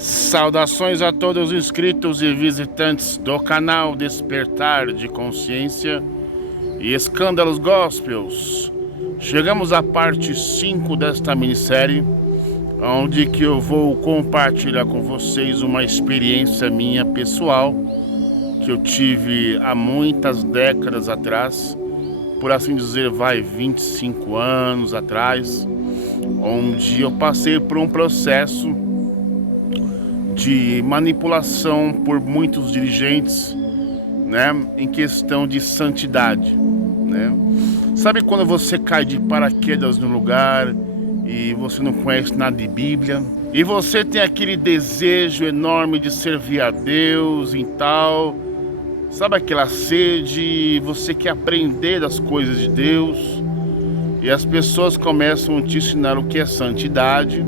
Saudações a todos os inscritos e visitantes do canal Despertar de Consciência e Escândalos Gospels. Chegamos à parte 5 desta minissérie, onde que eu vou compartilhar com vocês uma experiência minha pessoal que eu tive há muitas décadas atrás, por assim dizer, 25 anos atrás, onde eu passei por um processo de manipulação por muitos dirigentes, né, em questão de santidade, né? Sabe quando você cai de paraquedas no lugar e você não conhece nada de Bíblia e você tem aquele desejo enorme de servir a Deus e tal, sabe aquela sede, você quer aprender das coisas de Deus e as pessoas começam a te ensinar o que é santidade.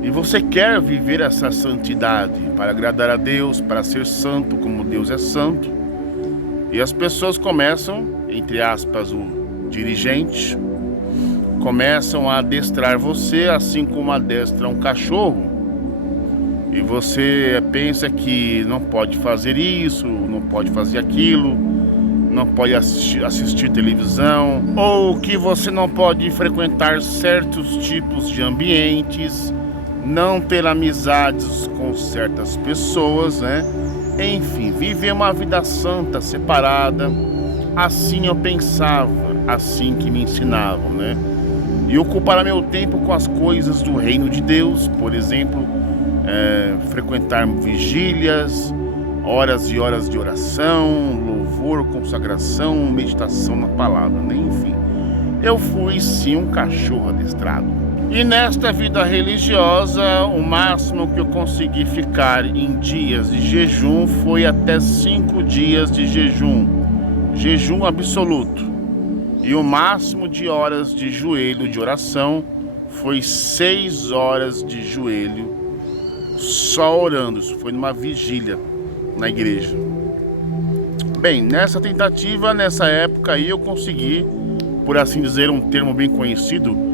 E você quer viver essa santidade para agradar a Deus, para ser santo como Deus é santo. E as pessoas começam, entre aspas, o dirigente, começam a adestrar você assim como adestra um cachorro. E você pensa que não pode fazer isso, não pode fazer aquilo, não pode assistir televisão, ou que você não pode frequentar certos tipos de ambientes, não ter amizades com certas pessoas, né? Enfim, viver uma vida santa, separada. Assim eu pensava, assim que me ensinavam, né? E ocupar meu tempo com as coisas do reino de Deus, por exemplo, frequentar vigílias, horas e horas de oração, louvor, consagração, meditação na palavra, né? Enfim, eu fui sim um cachorro adestrado. E nesta vida religiosa, o máximo que eu consegui ficar em dias de jejum foi até 5 dias de jejum absoluto. E o máximo de horas de joelho de oração foi 6 horas de joelho só orando. Isso foi numa vigília na igreja. Bem, nessa tentativa, nessa época aí eu consegui, por assim dizer, um termo bem conhecido,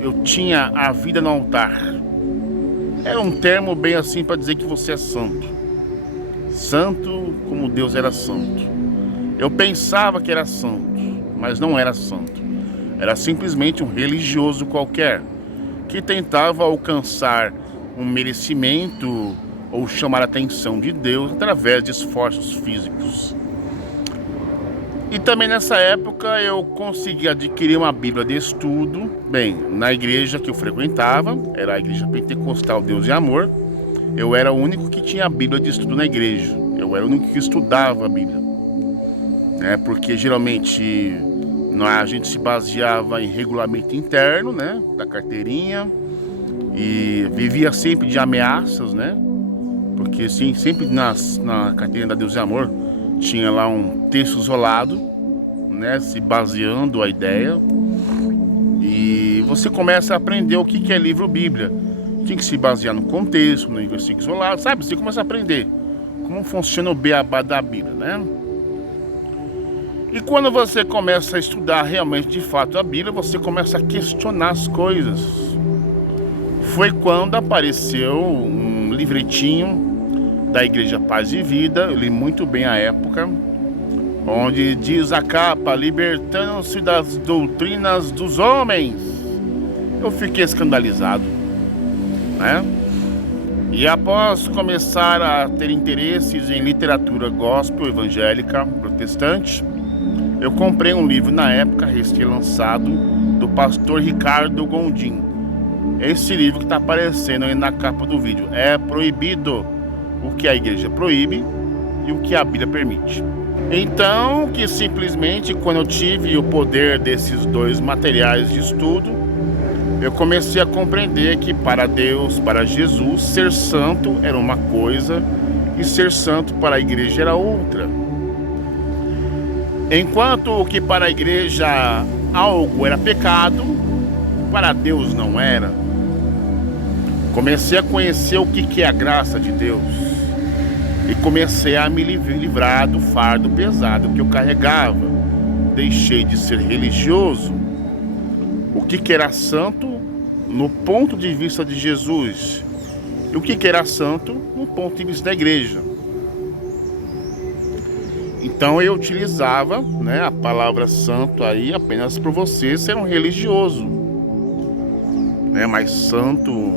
eu tinha a vida no altar. Era um termo bem assim para dizer que você é santo. Santo como Deus era santo. Eu pensava que era santo, mas não era santo. Era simplesmente um religioso qualquer, que tentava alcançar um merecimento ou chamar a atenção de Deus através de esforços físicos. E também nessa época eu consegui adquirir uma Bíblia de estudo. Bem, na igreja que eu frequentava, era a Igreja Pentecostal Deus e Amor, eu era o único que tinha a Bíblia de estudo na igreja. Eu era o único que estudava a Bíblia, né? Porque geralmente a gente se baseava em regulamento interno, né, da carteirinha, e vivia sempre de ameaças, né? Porque sim, sempre na carteirinha da Deus e Amor tinha lá um texto isolado, né, se baseando a ideia. E você começa a aprender o que é livro Bíblia. Tem que se basear no contexto, no versículo isolado, sabe? Você começa a aprender como funciona o beabá da Bíblia, né? E quando você começa a estudar realmente de fato a Bíblia, você começa a questionar as coisas. Foi quando apareceu um livretinho da Igreja Paz e Vida, eu li muito bem a época, onde diz a capa: libertando-se das doutrinas dos homens. Eu fiquei escandalizado, né? E após começar a ter interesses em literatura gospel evangélica protestante, eu comprei um livro na época, recém-lançado, do pastor Ricardo Gondim. Esse livro que está aparecendo aí na capa do vídeo. É proibido o que a igreja proíbe e o que a Bíblia permite. Então, que simplesmente quando eu tive o poder desses dois materiais de estudo, eu comecei a compreender que para Deus, para Jesus, ser santo era uma coisa e ser santo para a igreja era outra. Enquanto o que para a igreja algo era pecado, para Deus não era. Comecei a conhecer o que é a graça de Deus. E comecei a me livrar do fardo pesado que eu carregava. Deixei de ser religioso. O que era santo no ponto de vista de Jesus E o que era santo no ponto de vista da igreja. Então eu utilizava, né, a palavra santo aí apenas por você ser um religioso, né, mas santo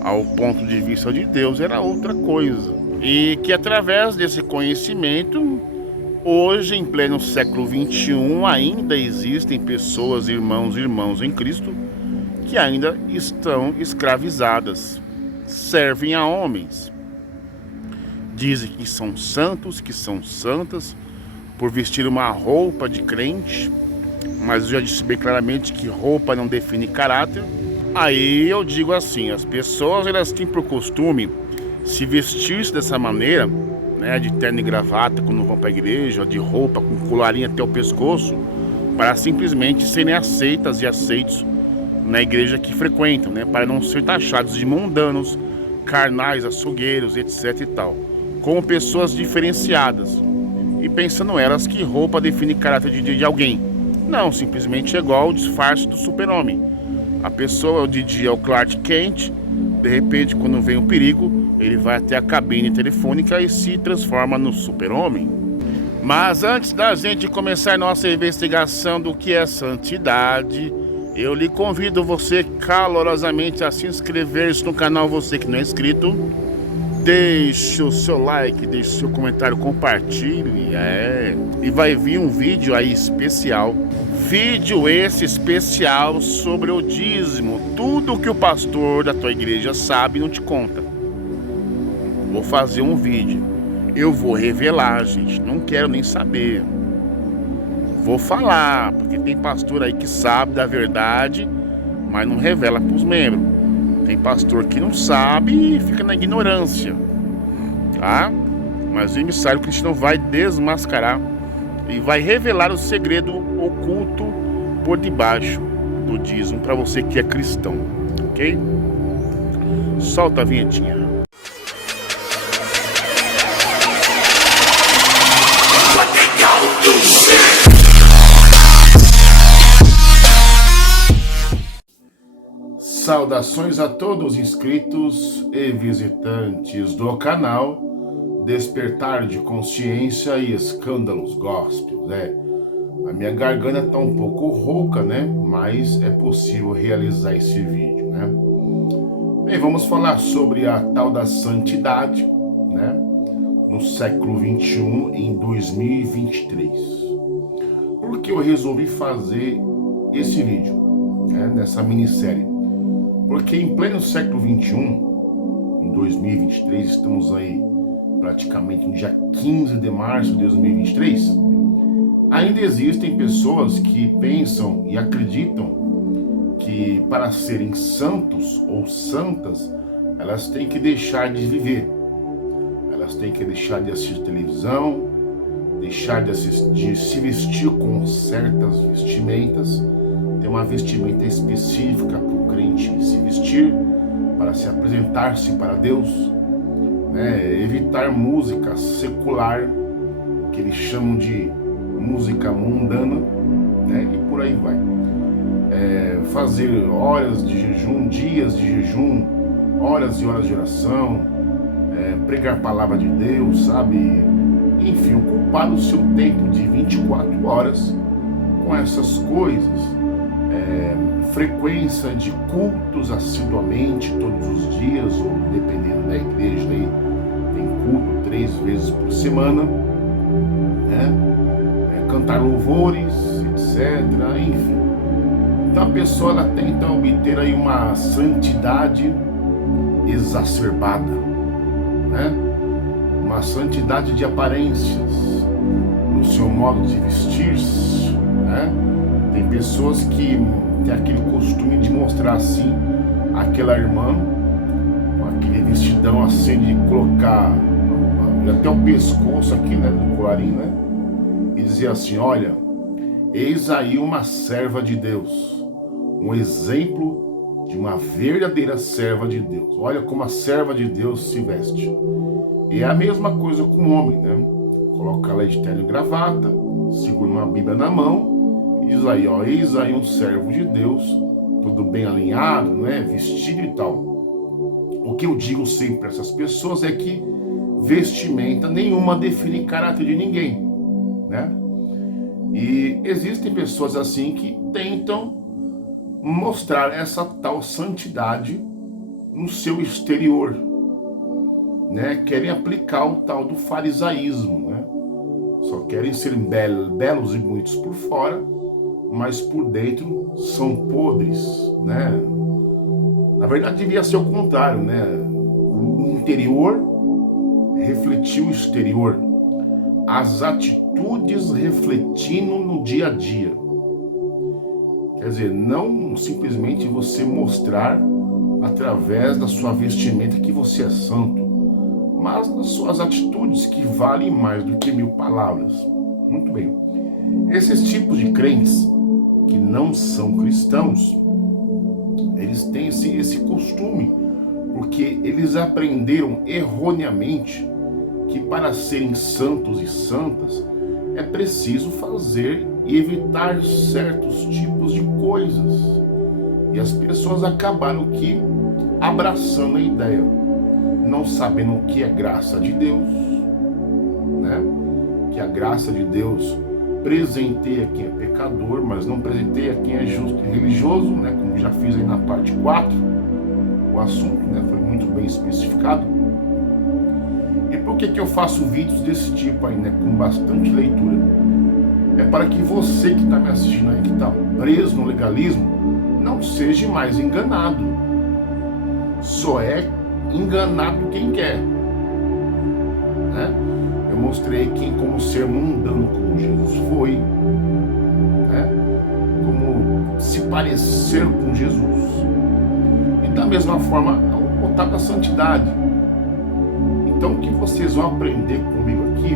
ao ponto de vista de Deus era outra coisa. E que através desse conhecimento, hoje em pleno século XXI, ainda existem pessoas, irmãos e irmãs em Cristo, que ainda estão escravizadas, servem a homens. Dizem que são santos, que são santas, por vestir uma roupa de crente, mas eu já disse bem claramente que roupa não define caráter. Aí eu digo assim, as pessoas elas têm por costume se vestir dessa maneira, né, de terno e gravata quando vão para a igreja, de roupa com colarinho até o pescoço, para simplesmente serem aceitas e aceitos na igreja que frequentam, né, para não ser taxados de mundanos, carnais, açougueiros, etc e tal, como pessoas diferenciadas, e pensando elas que roupa define caráter de alguém. Não, simplesmente é igual o disfarce do super-homem. A pessoa de dia é o Clark Kent, de repente quando vem um perigo, ele vai até a cabine telefônica e se transforma no super-homem. Mas antes da gente começar nossa investigação do que é santidade, eu lhe convido você calorosamente a se inscrever no canal, você que não é inscrito. Deixe o seu like, deixe o seu comentário, compartilhe, e vai vir um vídeo aí especial. Vídeo esse especial sobre o dízimo. Tudo que o pastor da tua igreja sabe não te conta. Vou fazer um vídeo. Eu vou revelar, gente. Não quero nem saber. Vou falar, porque tem pastor aí que sabe da verdade, mas não revela para os membros. Tem pastor que não sabe e fica na ignorância, tá? Mas o emissário cristão vai desmascarar e vai revelar o segredo oculto por debaixo do dízimo para você que é cristão, ok? Solta a vinhetinha. Saudações a todos os inscritos e visitantes do canal Despertar de Consciência e Escândalos Gospel, né? A minha garganta tá um pouco rouca, né? Mas é possível realizar esse vídeo, né? Bem, vamos falar sobre a tal da santidade, né? No século XXI, em 2023. Por que eu resolvi fazer esse vídeo, né? Nessa minissérie? Porque em pleno século XXI, em 2023, estamos aí praticamente no dia 15 de março de 2023, ainda existem pessoas que pensam e acreditam que para serem santos ou santas, elas têm que deixar de viver. Elas têm que deixar de assistir televisão, deixar de se vestir com certas vestimentas. Tem uma vestimenta específica para o crente se vestir, para se apresentar-se para Deus, né? Evitar música secular, que eles chamam de música mundana, né? E por aí vai. Fazer horas de jejum, dias de jejum, horas e horas de oração, pregar a palavra de Deus, sabe? Enfim, ocupar o seu tempo de 24 horas com essas coisas. Frequência de cultos assiduamente todos os dias, ou dependendo da igreja aí, tem culto 3 vezes por semana, né? Cantar louvores, etc. Enfim, então a pessoa ela tenta obter aí uma santidade exacerbada, né? Uma santidade de aparências no seu modo de vestir-se, né? Tem pessoas que têm aquele costume de mostrar assim aquela irmã com aquele vestidão assim, de colocar até o pescoço aqui, né, do colarinho, né? E dizer assim: olha, eis aí uma serva de Deus, um exemplo de uma verdadeira serva de Deus. Olha como a serva de Deus se veste. E é a mesma coisa com o homem, né? Coloca ela de terno e gravata, segura uma Bíblia na mão e diz aí, ó, eis aí um servo de Deus, tudo bem alinhado, né? Vestido e tal. O que eu digo sempre para essas pessoas é que vestimenta nenhuma define caráter de ninguém, né? E existem pessoas assim que tentam mostrar essa tal santidade no seu exterior, né? Querem aplicar o tal do farisaísmo, né? Só querem ser belos e bonitos por fora, mas por dentro são podres, né? Na verdade devia ser o contrário, né? O interior refletir o exterior, as atitudes refletindo no dia a dia. Quer dizer, não simplesmente você mostrar através da sua vestimenta que você é santo, mas das suas atitudes que valem mais do que 1000 palavras. Muito bem. Esses tipos de crentes que não são cristãos, eles têm esse costume, porque eles aprenderam erroneamente que para serem santos e santas é preciso fazer e evitar certos tipos de coisas. E as pessoas acabaram aqui abraçando a ideia, não sabendo o que é graça de Deus, né? Que a graça de Deus presenteia quem é pecador, mas não presenteia quem é justo e religioso, né? Como já fiz aí na parte 4, o assunto, né? Foi muito bem especificado. E por que eu faço vídeos desse tipo aí, né? Com bastante leitura? É para que você que está me assistindo aí, que está preso no legalismo, não seja mais enganado. Só é enganado quem quer, né? Eu mostrei como ser mundano como Jesus foi, né? Como se parecer com Jesus. E da mesma forma, o tal da santidade. Então o que vocês vão aprender comigo aqui,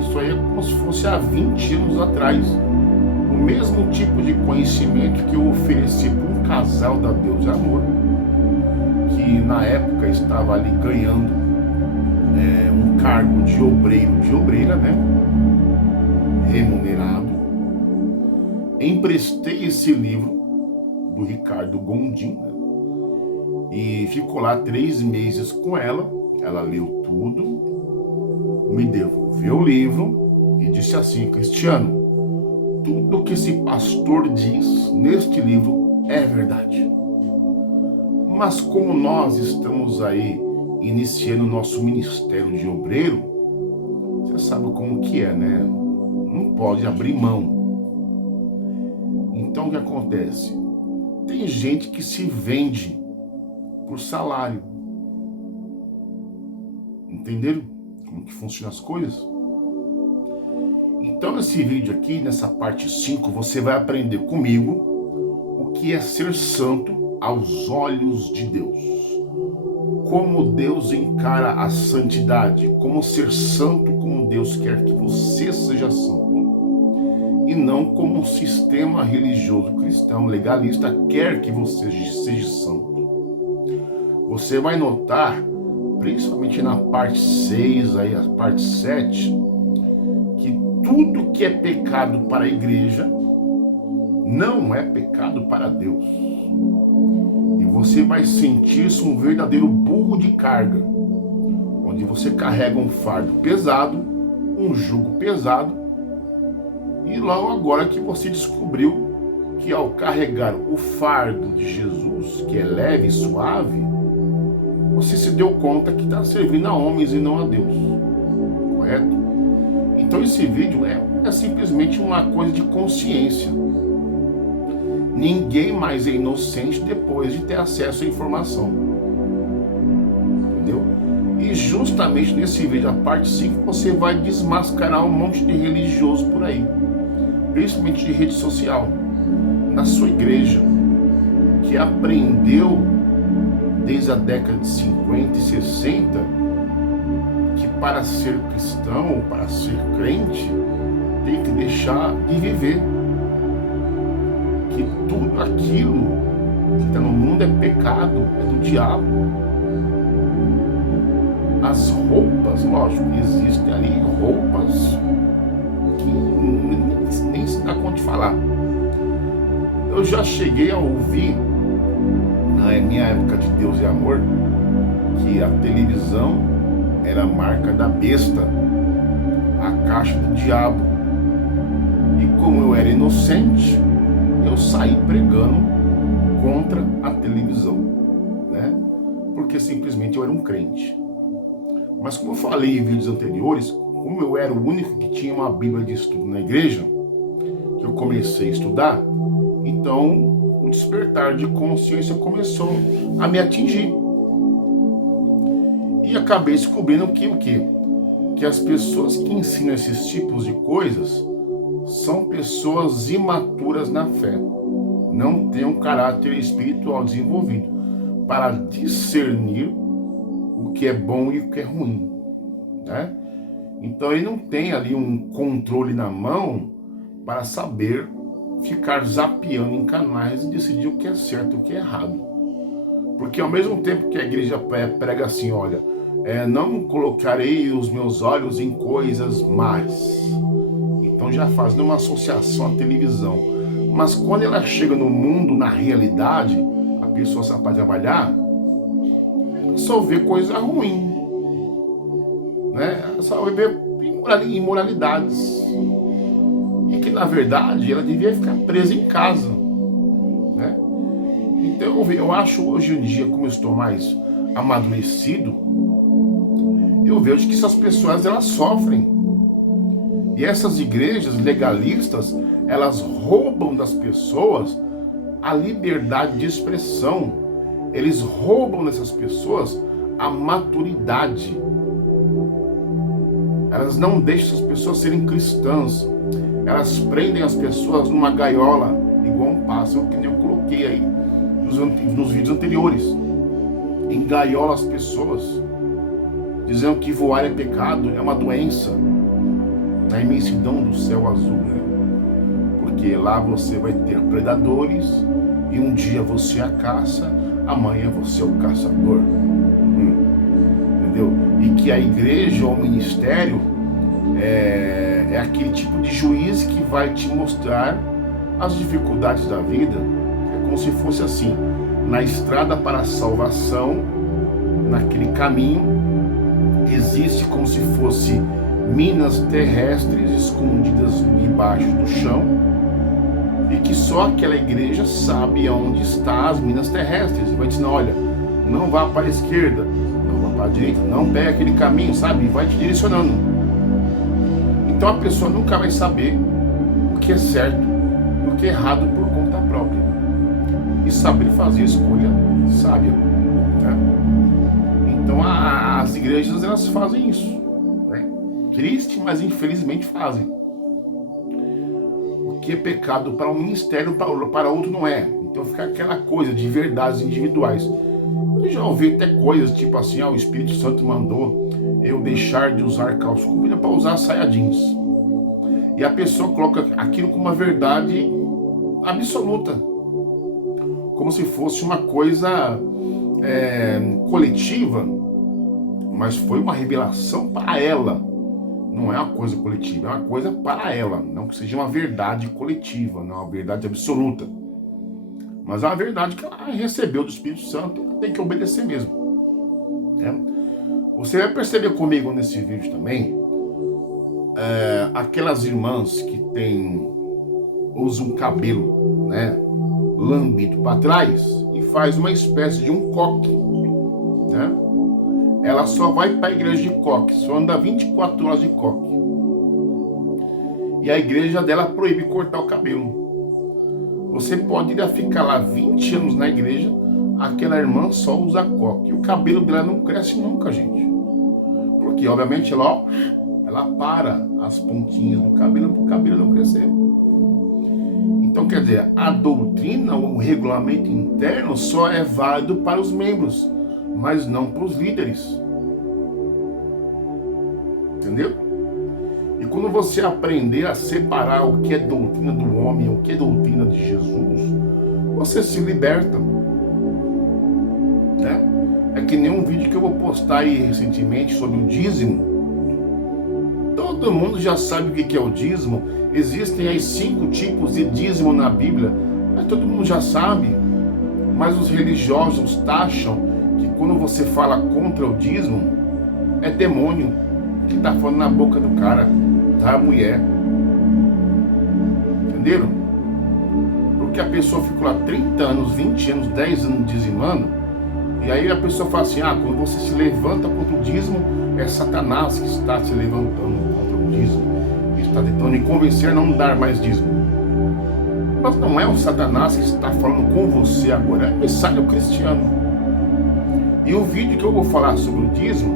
isso aí é como se fosse há 20 anos atrás. O mesmo tipo de conhecimento que eu ofereci para um casal da Deus e Amor, que na época estava ali ganhando um cargo de obreiro, de obreira, né? Remunerado. Emprestei esse livro do Ricardo Gondim, né? E ficou lá 3 meses com ela. Ela leu tudo, me devolveu o livro e disse assim: Cristiano, tudo que esse pastor diz neste livro é verdade. Mas como nós estamos aí iniciando o nosso ministério de obreiro, você sabe como que é, né? Não pode abrir mão. Então o que acontece? Tem gente que se vende por salário. Entenderam como que funcionam as coisas? Então nesse vídeo aqui, nessa parte 5, você vai aprender comigo o que é ser santo aos olhos de Deus. Como Deus encara a santidade, como ser santo como Deus quer que você seja santo. E não como um sistema religioso cristão legalista quer que você seja santo. Você vai notar, principalmente na parte 6, aí, a parte 7, que tudo que é pecado para a igreja não é pecado para Deus. E você vai sentir-se um verdadeiro burro de carga, onde você carrega um fardo pesado, um jugo pesado, e logo agora que você descobriu que ao carregar o fardo de Jesus, que é leve e suave, você se deu conta que está servindo a homens e não a Deus, correto? Então esse vídeo é simplesmente uma coisa de consciência. Ninguém mais é inocente depois de ter acesso à informação, entendeu? E justamente nesse vídeo, a parte 5, você vai desmascarar um monte de religioso por aí, principalmente de rede social, na sua igreja, que aprendeu desde a década de 50 e 60 que para ser cristão ou para ser crente tem que deixar de viver, que tudo aquilo que está no mundo é pecado, é do diabo. As roupas, lógico, existem ali roupas que nem se dá conta de falar. Eu já cheguei a ouvir na minha época de Deus e Amor, que a televisão era a marca da besta, a caixa do diabo. E como eu era inocente, eu saí pregando contra a televisão, né? Porque simplesmente eu era um crente. Mas como eu falei em vídeos anteriores, como eu era o único que tinha uma Bíblia de estudo na igreja, que eu comecei a estudar, então o despertar de consciência começou a me atingir. E acabei descobrindo que o quê? Que as pessoas que ensinam esses tipos de coisas são pessoas imaturas na fé. Não têm um caráter espiritual desenvolvido para discernir o que é bom e o que é ruim, né? Então ele não tem ali um controle na mão para saber ficar zapeando em canais e decidir o que é certo e o que é errado. Porque ao mesmo tempo que a igreja prega assim, olha, não colocarei os meus olhos em coisas más. Então já fazendo uma associação à televisão. Mas quando ela chega no mundo, na realidade, a pessoa sabe para trabalhar, ela só vê coisa ruim, né? Ela só vê imoralidades. E que na verdade ela devia ficar presa em casa, né? Então eu acho hoje em dia, como eu estou mais amadurecido, eu vejo que essas pessoas elas sofrem. E essas igrejas legalistas, elas roubam das pessoas a liberdade de expressão. Eles roubam dessas pessoas a maturidade. Elas não deixam essas pessoas serem cristãs. Elas prendem as pessoas numa gaiola, igual um pássaro, que nem eu coloquei aí nos vídeos anteriores. Engaiola as pessoas, dizendo que voar é pecado, é uma doença. Na imensidão do céu azul, né? Porque lá você vai ter predadores e um dia você é a caça, amanhã você é o caçador. Entendeu? E que a igreja ou o ministério é aquele tipo de juiz que vai te mostrar as dificuldades da vida. É como se fosse assim, na estrada para a salvação, naquele caminho, existe como se fosse minas terrestres escondidas debaixo do chão, e que só aquela igreja sabe onde estão as minas terrestres, e vai ensinar, olha, não vá para a esquerda, não vá para a direita, não pegue aquele caminho, sabe? E vai te direcionando. Então a pessoa nunca vai saber o que é certo e o que é errado por conta própria, e saber fazer escolha sábia, né? Então as igrejas elas fazem isso. Triste, mas infelizmente fazem. O que é pecado para um ministério, para outro não é. Então fica aquela coisa de verdades individuais. Eu já ouvi até coisas tipo assim, o Espírito Santo mandou eu deixar de usar calça comprida para usar saia jeans. E a pessoa coloca aquilo como uma verdade absoluta, como se fosse uma coisa coletiva, mas foi uma revelação para ela. Não é uma coisa coletiva, é uma coisa para ela. Não que seja uma verdade coletiva, não é uma verdade absoluta. Mas é uma verdade que ela recebeu do Espírito Santo e ela tem que obedecer mesmo, né? Você vai perceber comigo nesse vídeo também, aquelas irmãs que usam cabelo, né, lambido para trás e faz uma espécie de um coque, né? Ela só vai para a igreja de coque, só anda 24 horas de coque. E a igreja dela proíbe cortar o cabelo. Você pode ir ficar lá 20 anos na igreja, aquela irmã só usa coque. E o cabelo dela não cresce nunca, gente. Porque, obviamente, ela para as pontinhas do cabelo para o cabelo não crescer. Então, quer dizer, a doutrina, o regulamento interno só é válido para os membros, mas não para os líderes. Entendeu? E quando você aprender a separar o que é doutrina do homem e o que é doutrina de Jesus, você se liberta, né? É que nem um vídeo que eu vou postar aí recentemente sobre o dízimo. Todo mundo já sabe o que é o dízimo. Existem aí 5 tipos de dízimo na Bíblia, mas todo mundo já sabe. Mas os religiosos taxam que quando você fala contra o dízimo, é demônio que está falando na boca do cara, da mulher. Entenderam? Porque a pessoa ficou lá 30 anos, 20 anos, 10 anos dizimando, e aí a pessoa fala assim, quando você se levanta contra o dízimo, é Satanás que está se levantando contra o dízimo, que está tentando me convencer a não dar mais dízimo. Mas não é o Satanás que está falando com você agora, é o mensageiro cristiano. E o vídeo que eu vou falar sobre o dízimo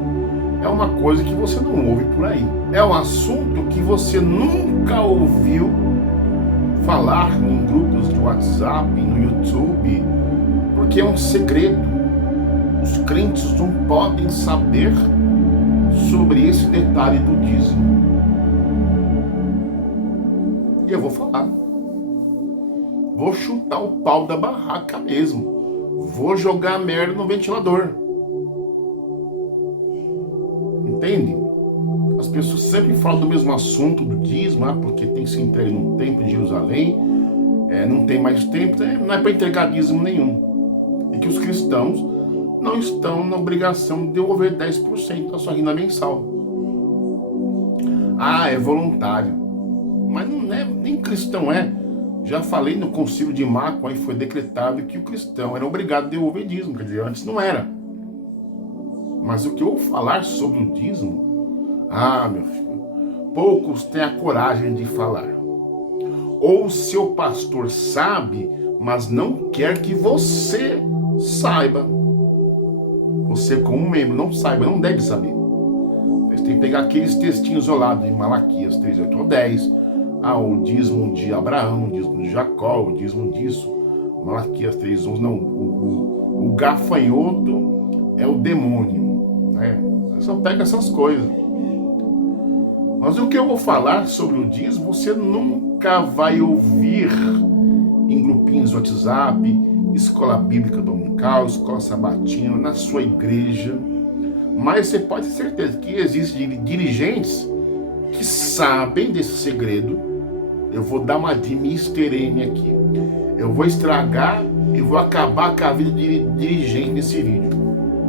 é uma coisa que você não ouve por aí. É um assunto que você nunca ouviu falar em grupos de WhatsApp, no YouTube, porque é um segredo. Os crentes não podem saber sobre esse detalhe do dízimo. E eu vou falar. Vou chutar o pau da barraca mesmo. Vou jogar merda no ventilador. Entende? As pessoas sempre falam do mesmo assunto, do dízimo, porque tem que se entregar no templo de Jerusalém, não tem mais tempo, não é para entregar dízimo nenhum. E que os cristãos não estão na obrigação de devolver 10% da sua renda mensal. É voluntário. Mas não é, nem cristão é. Já falei no concílio de Macon, aí foi decretado que o cristão era obrigado a devolver dízimo, quer dizer, antes não era. Mas o que eu vou falar sobre o dízimo, meu filho, poucos têm a coragem de falar. Ou o seu pastor sabe, mas não quer que você saiba. Você como membro não saiba, não deve saber. Você tem que pegar aqueles textinhos isolados de Malaquias 3:8 ou 10, o dízimo de Abraão, o dízimo de Jacó, o dízimo disso, Malaquias 3:11, não, o gafanhoto é o demônio, né? Você só pega essas coisas. Mas o que eu vou falar sobre o dízimo, você nunca vai ouvir em grupinhos de WhatsApp, escola bíblica dominical, escola sabatina, na sua igreja. Mas você pode ter certeza que existem dirigentes que sabem desse segredo. Eu vou dar uma de Mr. M aqui. Eu vou estragar e vou acabar com a vida de dirigente nesse vídeo.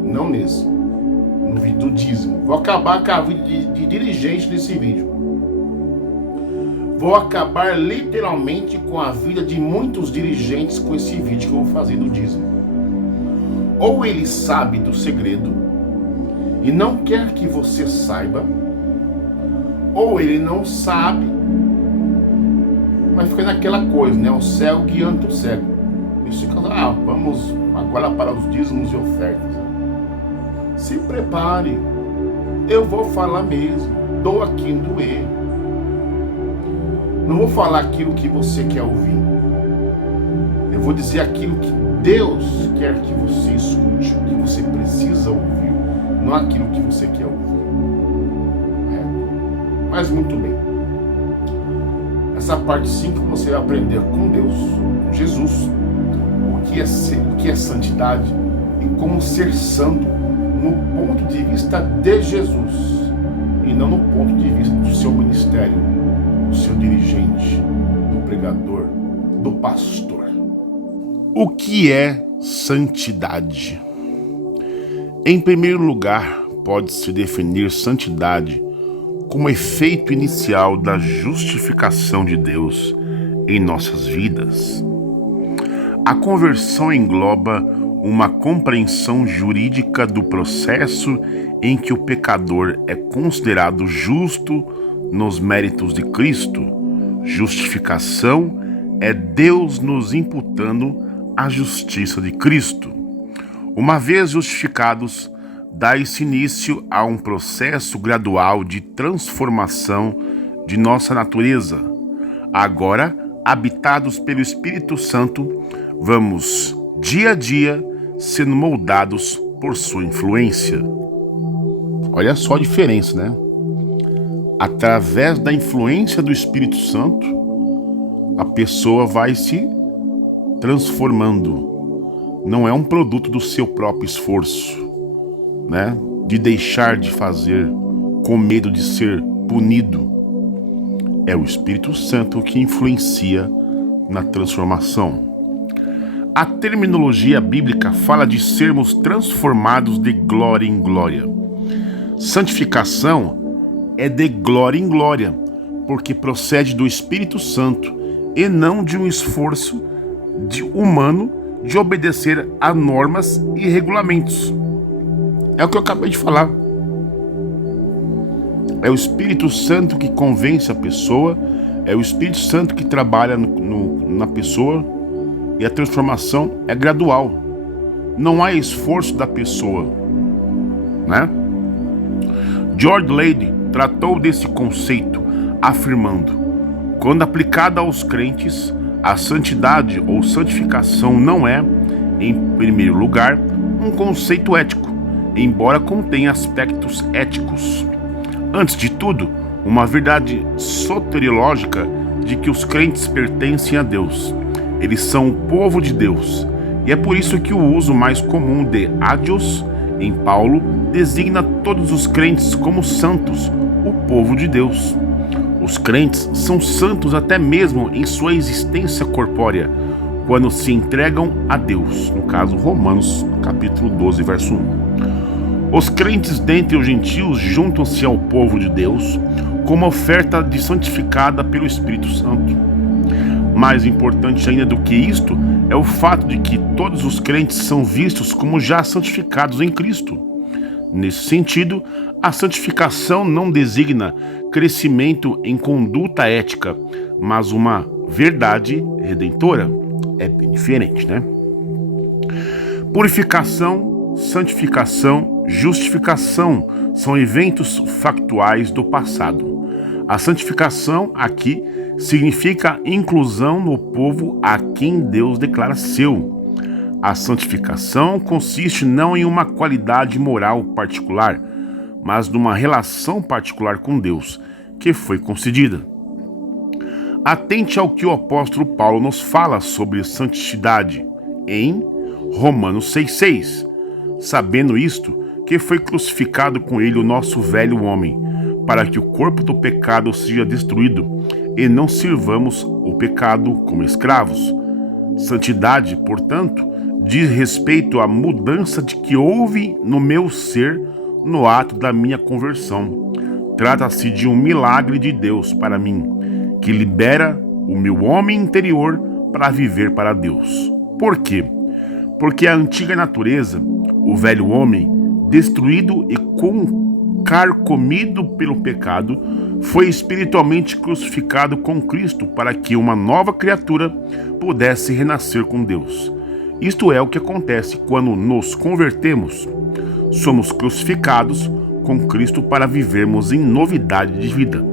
Não nesse. No vídeo do dízimo. Vou acabar com a vida de dirigente nesse vídeo. Vou acabar literalmente com a vida de muitos dirigentes com esse vídeo que eu vou fazer do dízimo. Ou ele sabe do segredo e não quer que você saiba, ou ele não sabe, mas fica naquela coisa, né? O cego guiando o cego. Isso fica lá, vamos agora para os dízimos e ofertas. Se prepare, eu vou falar mesmo, dou aqui no doer. Não vou falar aquilo que você quer ouvir. Eu vou dizer aquilo que Deus quer que você escute, que você precisa ouvir, não aquilo que você quer ouvir. Mas muito bem. Essa parte 5 você vai aprender com Deus, com Jesus, o que é santidade e como ser santo no ponto de vista de Jesus e não no ponto de vista do seu ministério, do seu dirigente, do pregador, do pastor. O que é santidade? Em primeiro lugar, pode-se definir santidade como efeito inicial da justificação de Deus em nossas vidas. A conversão engloba uma compreensão jurídica do processo em que o pecador é considerado justo nos méritos de Cristo. Justificação é Deus nos imputando a justiça de Cristo. Uma vez justificados, dá-se início a um processo gradual de transformação de nossa natureza. Agora, habitados pelo Espírito Santo, vamos, dia a dia, sendo moldados por sua influência. Olha só a diferença, né? Através da influência do Espírito Santo, a pessoa vai se transformando. Não é um produto do seu próprio esforço, né? De deixar de fazer com medo de ser punido. É o Espírito Santo que influencia na transformação. A terminologia bíblica fala de sermos transformados de glória em glória. Santificação é de glória em glória, porque procede do Espírito Santo e não de um esforço humano de obedecer a normas e regulamentos. É o que eu acabei de falar. É o Espírito Santo que convence a pessoa, é o Espírito Santo que trabalha na pessoa, e a transformação é gradual. Não há esforço da pessoa, né? George Lade tratou desse conceito afirmando: quando aplicada aos crentes, a santidade ou santificação não é, em primeiro lugar, um conceito ético, embora contenha aspectos éticos. Antes de tudo, uma verdade soteriológica de que os crentes pertencem a Deus. Eles são o povo de Deus. E é por isso que o uso mais comum de hagios em Paulo designa todos os crentes como santos, o povo de Deus. Os crentes são santos até mesmo em sua existência corpórea, quando se entregam a Deus. No caso, Romanos capítulo 12, verso 1. Os crentes dentre os gentios juntam-se ao povo de Deus como oferta de santificada pelo Espírito Santo. Mais importante ainda do que isto é o fato de que todos os crentes são vistos como já santificados em Cristo. Nesse sentido, a santificação não designa crescimento em conduta ética, mas uma verdade redentora. É bem diferente, né? Purificação, santificação, justificação são eventos factuais do passado. A santificação aqui significa inclusão no povo a quem Deus declara seu. A santificação consiste não em uma qualidade moral particular, mas numa relação particular com Deus, que foi concedida. Atente ao que o apóstolo Paulo nos fala sobre santidade em Romanos 6,6. Sabendo isto, que foi crucificado com ele o nosso velho homem, para que o corpo do pecado seja destruído, e não sirvamos o pecado como escravos. Santidade, portanto, diz respeito à mudança de que houve no meu ser no ato da minha conversão. Trata-se de um milagre de Deus para mim, que libera o meu homem interior para viver para Deus. Por quê? Porque a antiga natureza, o velho homem, destruído e carcomido pelo pecado, foi espiritualmente crucificado com Cristo para que uma nova criatura pudesse renascer com Deus. Isto é o que acontece quando nos convertemos. Somos crucificados com Cristo para vivermos em novidade de vida.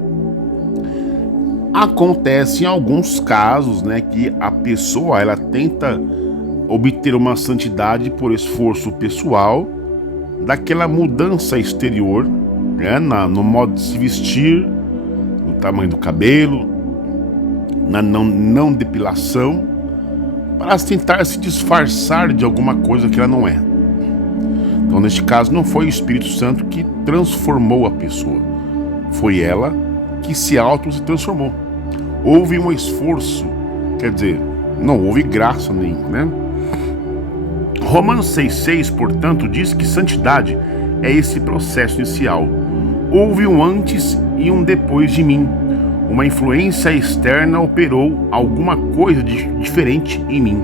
Acontece em alguns casos, né, que a pessoa ela tenta obter uma santidade por esforço pessoal, daquela mudança exterior, né, no modo de se vestir, no tamanho do cabelo, na não depilação, para tentar se disfarçar de alguma coisa que ela não é. Então, neste caso, não foi o Espírito Santo que transformou a pessoa, foi ela que se transformou. Houve um esforço, quer dizer, não houve graça nenhuma, né? Romanos 6,6, portanto, diz que santidade é esse processo inicial. Houve um antes e um depois de mim. Uma influência externa operou alguma coisa de diferente em mim.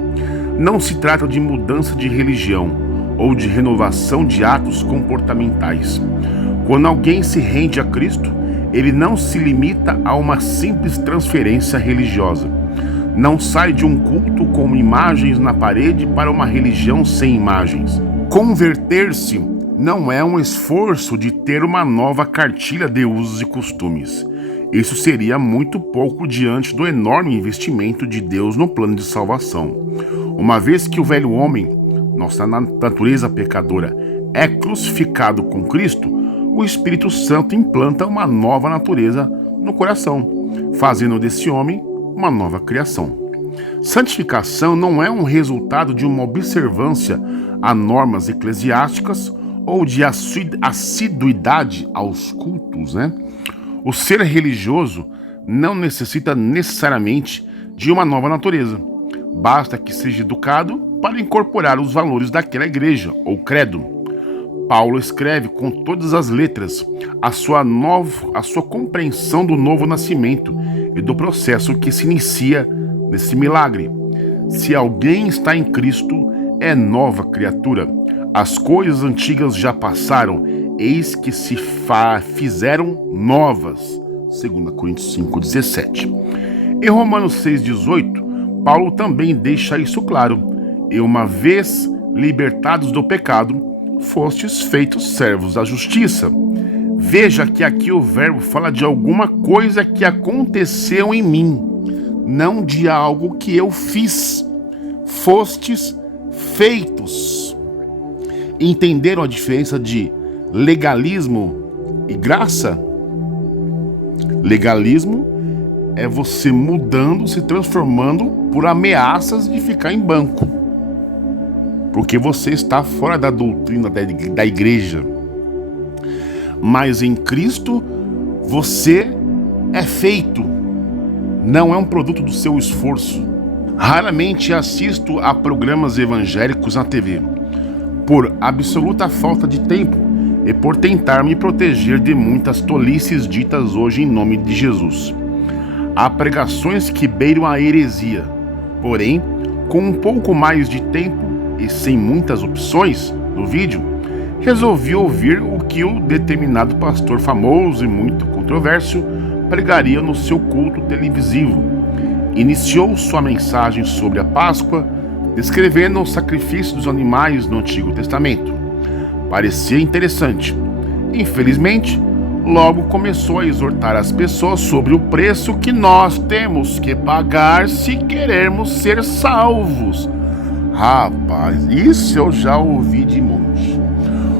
Não se trata de mudança de religião ou de renovação de atos comportamentais. Quando alguém se rende a Cristo, ele não se limita a uma simples transferência religiosa. Não sai de um culto com imagens na parede para uma religião sem imagens. Converter-se não é um esforço de ter uma nova cartilha de usos e costumes. Isso seria muito pouco diante do enorme investimento de Deus no plano de salvação. Uma vez que o velho homem, nossa natureza pecadora, é crucificado com Cristo, o Espírito Santo implanta uma nova natureza no coração, fazendo desse homem uma nova criação. Santificação não é um resultado de uma observância a normas eclesiásticas ou de assiduidade aos cultos, né? O ser religioso não necessita necessariamente de uma nova natureza. Basta que seja educado para incorporar os valores daquela igreja ou credo. Paulo escreve com todas as letras a sua compreensão do novo nascimento e do processo que se inicia nesse milagre. Se alguém está em Cristo, é nova criatura. As coisas antigas já passaram, eis que se fizeram novas. 2 Coríntios 5,17. Em Romanos 6,18, Paulo também deixa isso claro. E uma vez libertados do pecado, fostes feitos servos da justiça. Veja que aqui o verbo fala de alguma coisa que aconteceu em mim, não de algo que eu fiz. Fostes feitos. Entenderam a diferença de legalismo e graça? Legalismo é você mudando, se transformando por ameaças de ficar em banco, porque você está fora da doutrina da igreja. Mas em Cristo você é feito, não é um produto do seu esforço. Raramente assisto a programas evangélicos na TV, por absoluta falta de tempo e por tentar me proteger de muitas tolices ditas hoje em nome de Jesus. Há pregações que beiram a heresia, porém, com um pouco mais de tempo e sem muitas opções no vídeo, resolvi ouvir o que o determinado pastor famoso e muito controverso pregaria no seu culto televisivo. Iniciou sua mensagem sobre a Páscoa, descrevendo o sacrifício dos animais no Antigo Testamento. Parecia interessante. Infelizmente, logo começou a exortar as pessoas sobre o preço que nós temos que pagar se querermos ser salvos. Rapaz, isso eu já ouvi de monte.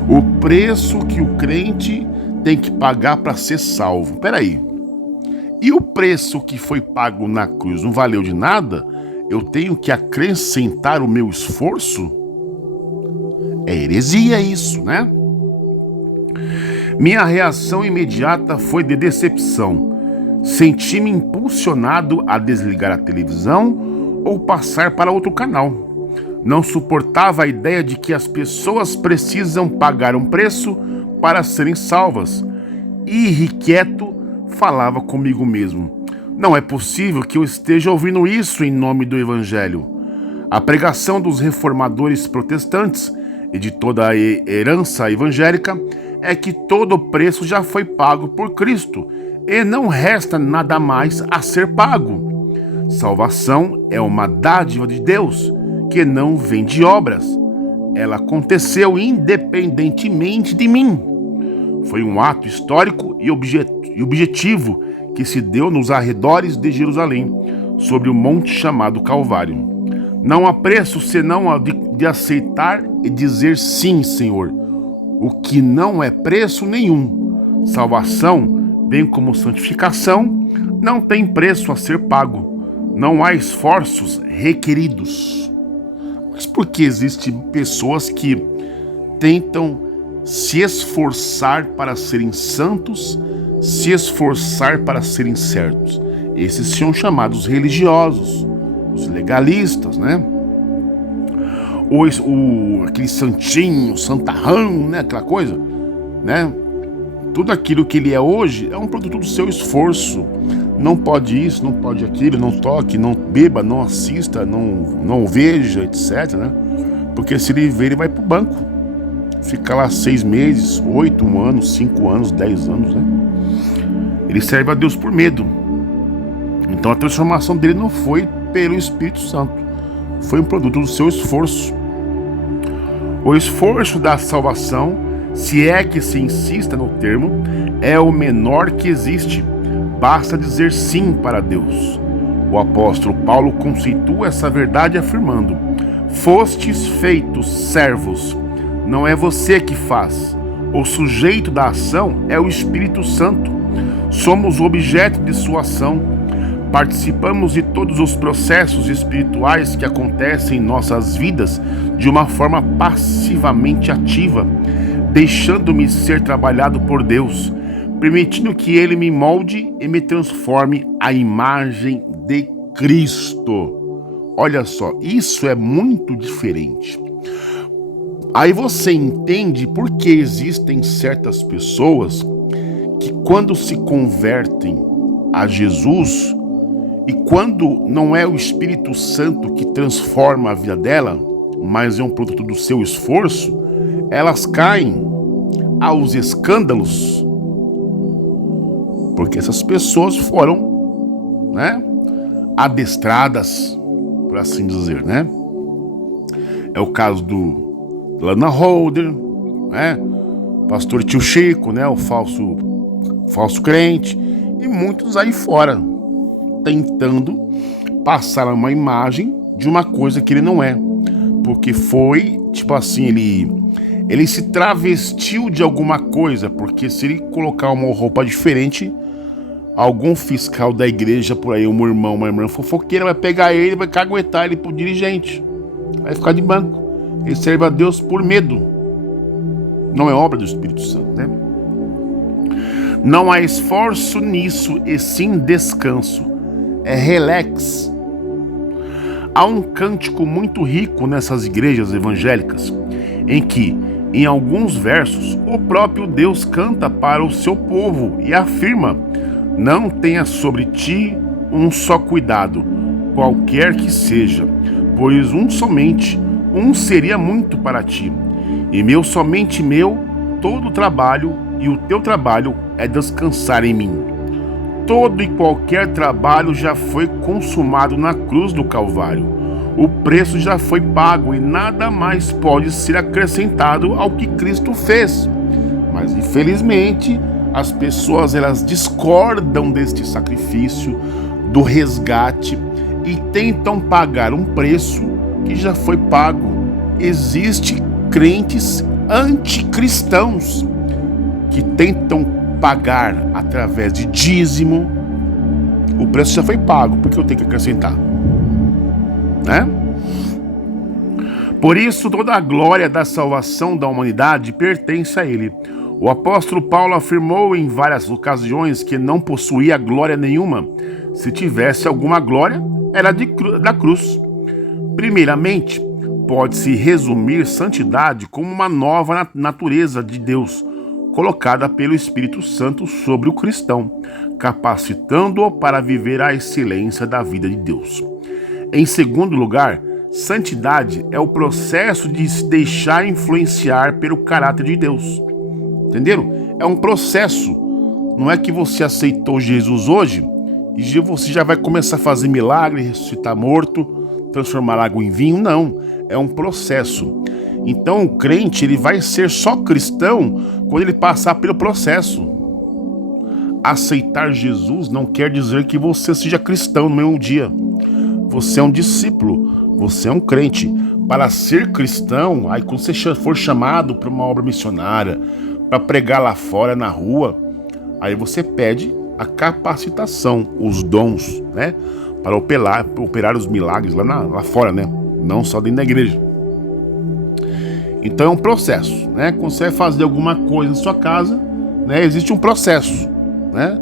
O preço que o crente tem que pagar para ser salvo. Peraí. E o preço que foi pago na cruz não valeu de nada? Eu tenho que acrescentar o meu esforço? É heresia isso, né? Minha reação imediata foi de decepção. Senti-me impulsionado a desligar a televisão ou passar para outro canal. Não suportava a ideia de que as pessoas precisam pagar um preço para serem salvas. Irrequieto, falava comigo mesmo. Não é possível que eu esteja ouvindo isso em nome do Evangelho. A pregação dos reformadores protestantes e de toda a herança evangélica é que todo o preço já foi pago por Cristo e não resta nada mais a ser pago. Salvação é uma dádiva de Deus que não vem de obras. Ela aconteceu independentemente de mim. Foi um ato histórico e objetivo que se deu nos arredores de Jerusalém, sobre o monte chamado Calvário. Não há preço senão a de aceitar e dizer sim, Senhor, o que não é preço nenhum. Salvação, bem como santificação, não tem preço a ser pago. Não há esforços requeridos. Mas por que existem pessoas que tentam se esforçar para serem santos, se esforçar para serem certos? Esses são chamados religiosos, os legalistas, né? Aquele santinho, santarrão, né? Aquela coisa, né? Tudo aquilo que ele é hoje é um produto do seu esforço. Não pode isso, não pode aquilo, não toque, não beba, não assista, não veja, etc, né? Porque se ele ver, ele vai pro banco. Fica lá 6 meses, 8 anos, 5 anos, 10 anos, né? Ele serve a Deus por medo. Então a transformação dele não foi pelo Espírito Santo. Foi um produto do seu esforço. O esforço da salvação, se é que se insista no termo, é o menor que existe. Basta dizer sim para Deus. O apóstolo Paulo conceitua essa verdade afirmando: fostes feitos servos. Não é você que faz. O sujeito da ação é o Espírito Santo. Somos o objeto de sua ação. Participamos de todos os processos espirituais que acontecem em nossas vidas de uma forma passivamente ativa, deixando-me ser trabalhado por Deus, permitindo que Ele me molde e me transforme à imagem de Cristo. Olha só, isso é muito diferente. Aí você entende por que existem certas pessoas que quando se convertem a Jesus e quando não é o Espírito Santo que transforma a vida dela, mas é um produto do seu esforço, elas caem aos escândalos, porque essas pessoas foram, né, adestradas, por assim dizer, né? É o caso do Lana Holder, né? Pastor Tio Chico, né? O falso crente e muitos aí fora tentando passar uma imagem de uma coisa que ele não é, porque foi tipo assim, ele se travestiu de alguma coisa, porque se ele colocar uma roupa diferente, algum fiscal da igreja por aí, um irmão, uma irmã fofoqueira, vai pegar ele, vai caguetar ele pro dirigente, vai ficar de banco. Ele serve a Deus por medo. Não é obra do Espírito Santo, né? Não há esforço nisso, e sim descanso. É relax. Há um cântico muito rico nessas igrejas evangélicas, em que, em alguns versos, o próprio Deus canta para o seu povo e afirma: não tenha sobre ti um só cuidado, qualquer que seja, pois somente um seria muito para ti. E somente meu, todo o trabalho, e o teu trabalho é descansar em mim. Todo e qualquer trabalho já foi consumado na cruz do Calvário. O preço já foi pago e nada mais pode ser acrescentado ao que Cristo fez. Mas infelizmente, as pessoas elas discordam deste sacrifício, do resgate e tentam pagar um preço que já foi pago. Existem crentes anticristãos que tentam pagar através de dízimo. O preço já foi pago, porque eu tenho que acrescentar, né? Por isso, toda a glória da salvação da humanidade pertence a ele. O apóstolo Paulo afirmou em várias ocasiões que não possuía glória nenhuma. Se tivesse alguma glória, era da cruz. Primeiramente, pode-se resumir santidade como uma nova natureza de Deus, colocada pelo Espírito Santo sobre o cristão, capacitando-o para viver a excelência da vida de Deus. Em segundo lugar, santidade é o processo de se deixar influenciar pelo caráter de Deus. Entenderam? É um processo. Não é que você aceitou Jesus hoje e você já vai começar a fazer milagre, ressuscitar morto, transformar água em vinho. Não. É um processo. Então o crente ele vai ser só cristão quando ele passar pelo processo. Aceitar Jesus não quer dizer que você seja cristão no mesmo dia. Você é um discípulo, você é um crente. Para ser cristão, aí quando você for chamado para uma obra missionária, para pregar lá fora na rua, aí você pede a capacitação, os dons, né? Para operar os milagres lá fora, né? Não só dentro da igreja. Então é um processo, né? Quando você vai fazer alguma coisa na sua casa, né? Existe um processo, né?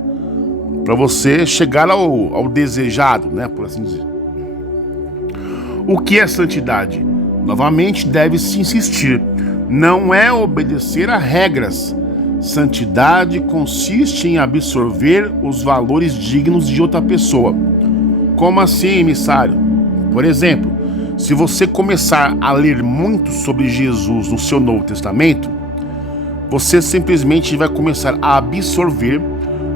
Para você chegar ao desejado, né? Por assim dizer. O que é santidade? Novamente deve-se insistir. Não é obedecer a regras. Santidade consiste em absorver os valores dignos de outra pessoa. Como assim, emissário? Por exemplo, se você começar a ler muito sobre Jesus no seu Novo Testamento, você simplesmente vai começar a absorver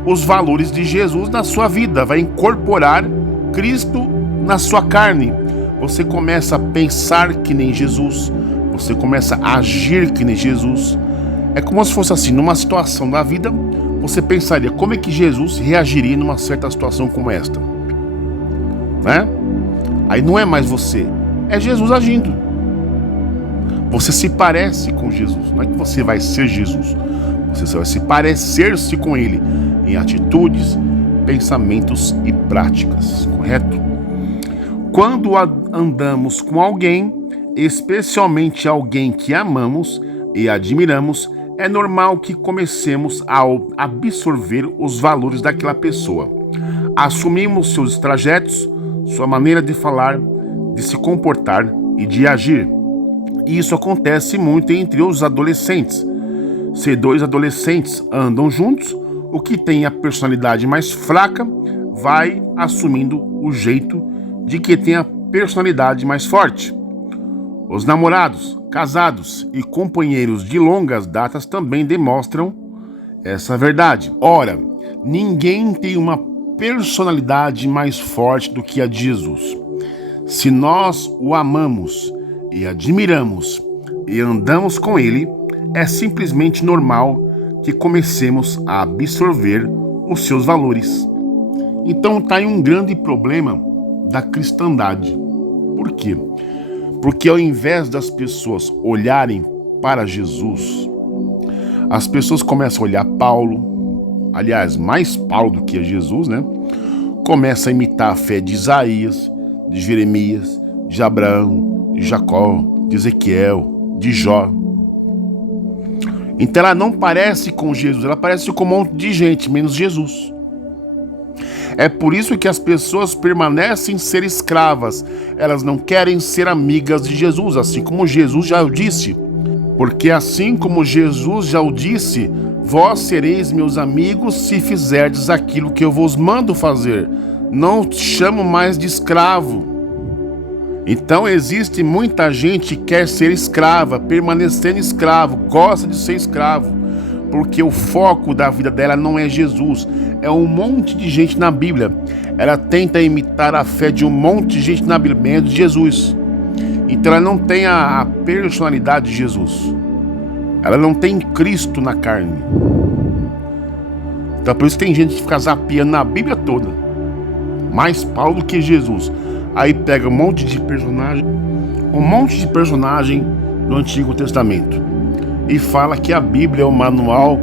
os valores de Jesus na sua vida, vai incorporar Cristo na sua carne. Você começa a pensar que nem Jesus, você começa a agir que nem Jesus. É como se fosse assim, numa situação da vida, você pensaria, como é que Jesus reagiria numa certa situação como esta? Né? Aí não é mais você, é Jesus agindo. Você se parece com Jesus, não é que você vai ser Jesus, você vai se parecer-se com Ele em atitudes, pensamentos e práticas, correto? Quando andamos com alguém, especialmente alguém que amamos e admiramos, é normal que comecemos a absorver os valores daquela pessoa. Assumimos seus trajetos, sua maneira de falar, de se comportar e de agir. E isso acontece muito entre os adolescentes. Se dois adolescentes andam juntos, o que tem a personalidade mais fraca vai assumindo o jeito de que tem a personalidade mais forte. Os namorados, casados e companheiros de longas datas também demonstram essa verdade. Ora, ninguém tem uma personalidade mais forte do que a de Jesus. Se nós o amamos e admiramos e andamos com ele, é simplesmente normal que comecemos a absorver os seus valores. Então está aí um grande problema da cristandade. Por quê? Porque ao invés das pessoas olharem para Jesus, as pessoas começam a olhar Paulo, aliás, mais Paulo do que a Jesus, né? Começa a imitar a fé de Isaías, de Jeremias, de Abraão, de Jacó, de Ezequiel, de Jó. Então ela não parece com Jesus, ela parece com um monte de gente, menos Jesus. É por isso que as pessoas permanecem ser escravas. Elas não querem ser amigas de Jesus, assim como Jesus já o disse. Porque assim como Jesus já o disse, vós sereis meus amigos se fizerdes aquilo que eu vos mando fazer. Não te chamo mais de escravo. Então existe muita gente que quer ser escrava, permanecendo escravo, gosta de ser escravo, porque o foco da vida dela não é Jesus, é um monte de gente na Bíblia. Ela tenta imitar a fé de um monte de gente na Bíblia, menos de Jesus. Então ela não tem a personalidade de Jesus. Ela não tem Cristo na carne. Então por isso tem gente que fica zapeando na Bíblia toda. Mais Paulo do que Jesus. Aí pega um monte de personagem do Antigo Testamento e fala que a Bíblia é o manual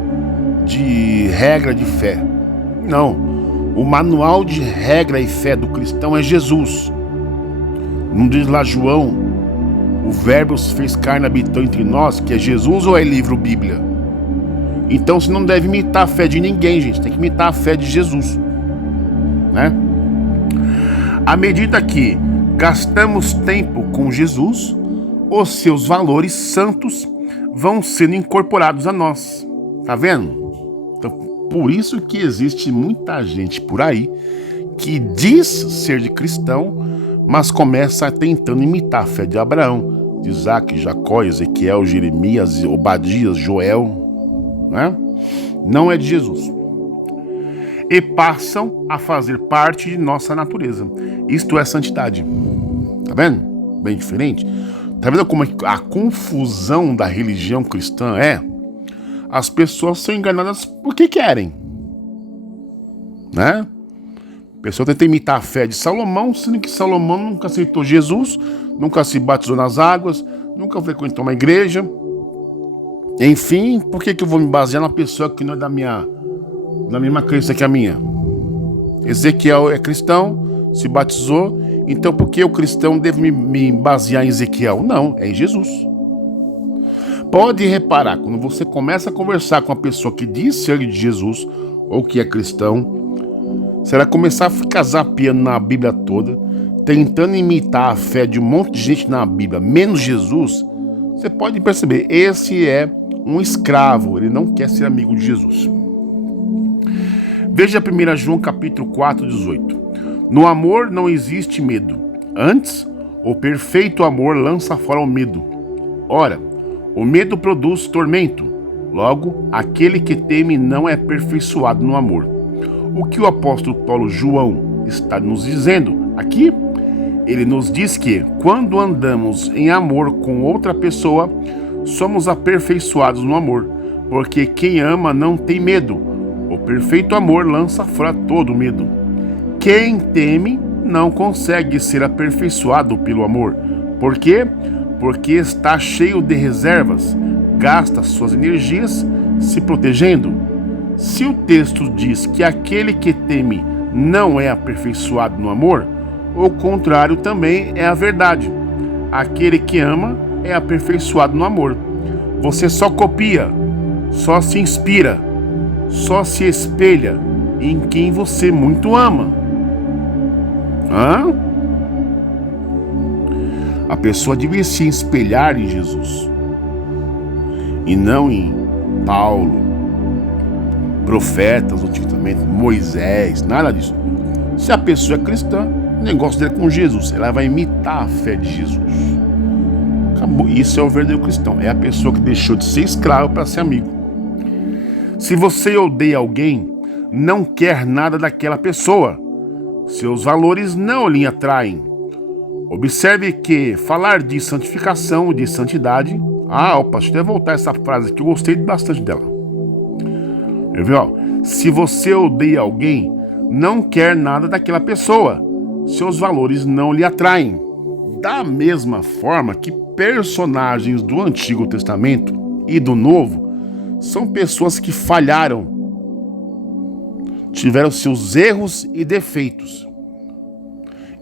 de regra de fé. Não, o manual de regra e fé do cristão é Jesus. Não diz lá João, o verbo se fez carne e habitou entre nós, que é Jesus, ou é livro Bíblia? Então você não deve imitar a fé de ninguém, gente, tem que imitar a fé de Jesus, né? À medida que gastamos tempo com Jesus, os seus valores santos vão sendo incorporados a nós. Tá vendo? Então, por isso que existe muita gente por aí que diz ser de cristão, mas começa tentando imitar a fé de Abraão, de Isaac, Jacó, Ezequiel, Jeremias, Obadias, Joel, né? Não é de Jesus. E passam a fazer parte de nossa natureza. Isto é santidade. Tá vendo? Bem diferente. Tá vendo como a confusão da religião cristã é? As pessoas são enganadas porque querem, né? A pessoa tenta imitar a fé de Salomão, sendo que Salomão nunca aceitou Jesus, nunca se batizou nas águas, nunca frequentou uma igreja. Enfim, por que eu vou me basear numa pessoa que não é da mesma crença que a minha? Ezequiel é cristão, se batizou, então por que o cristão deve me basear em Ezequiel? Não, é em Jesus. Pode reparar, quando você começa a conversar com uma pessoa que diz ser de Jesus, ou que é cristão, se ela começar a ficar zapeando na Bíblia toda, tentando imitar a fé de um monte de gente na Bíblia, menos Jesus, você pode perceber, esse é um escravo, ele não quer ser amigo de Jesus. Veja 1 João capítulo 4, 18. No amor não existe medo. Antes, o perfeito amor lança fora o medo. Ora, o medo produz tormento. Logo, aquele que teme não é aperfeiçoado no amor. O que o apóstolo Paulo João está nos dizendo aqui? Ele nos diz que, quando andamos em amor com outra pessoa, somos aperfeiçoados no amor, porque quem ama não tem medo. O perfeito amor lança fora todo medo. Quem teme não consegue ser aperfeiçoado pelo amor. Por quê? Porque está cheio de reservas, gasta suas energias se protegendo. Se o texto diz que aquele que teme não é aperfeiçoado no amor, o contrário também é a verdade. Aquele que ama é aperfeiçoado no amor. Você só copia, só se inspira, só se espelha em quem você muito ama. A pessoa devia se espelhar em Jesus e não em Paulo, profetas do Antigo Testamento, Moisés, nada disso. Se a pessoa é cristã, o negócio dela é com Jesus, ela vai imitar a fé de Jesus. Acabou. Isso é o verdadeiro cristão, é a pessoa que deixou de ser escravo para ser amigo. Se você odeia alguém, não quer nada daquela pessoa. Seus valores não lhe atraem. Observe que falar de santificação, de santidade... deixa eu até voltar essa frase que eu gostei bastante dela. Se você odeia alguém, não quer nada daquela pessoa. Seus valores não lhe atraem. Da mesma forma que personagens do Antigo Testamento e do Novo são pessoas que falharam, tiveram seus erros e defeitos.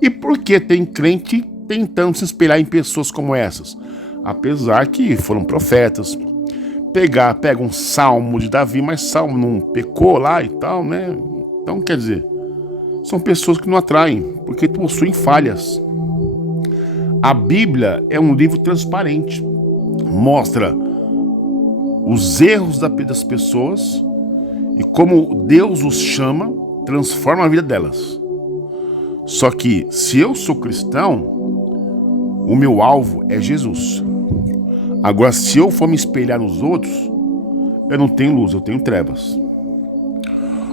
E por que tem crente tentando se espelhar em pessoas como essas? Apesar que foram profetas. Pega um salmo de Davi, mas Salmo não pecou lá e tal, né? Então, quer dizer, são pessoas que não atraem, porque possuem falhas. A Bíblia é um livro transparente. Mostra os erros das pessoas e como Deus os chama, transforma a vida delas. Só que, se eu sou cristão, o meu alvo é Jesus. Agora, se eu for me espelhar nos outros, eu não tenho luz, eu tenho trevas.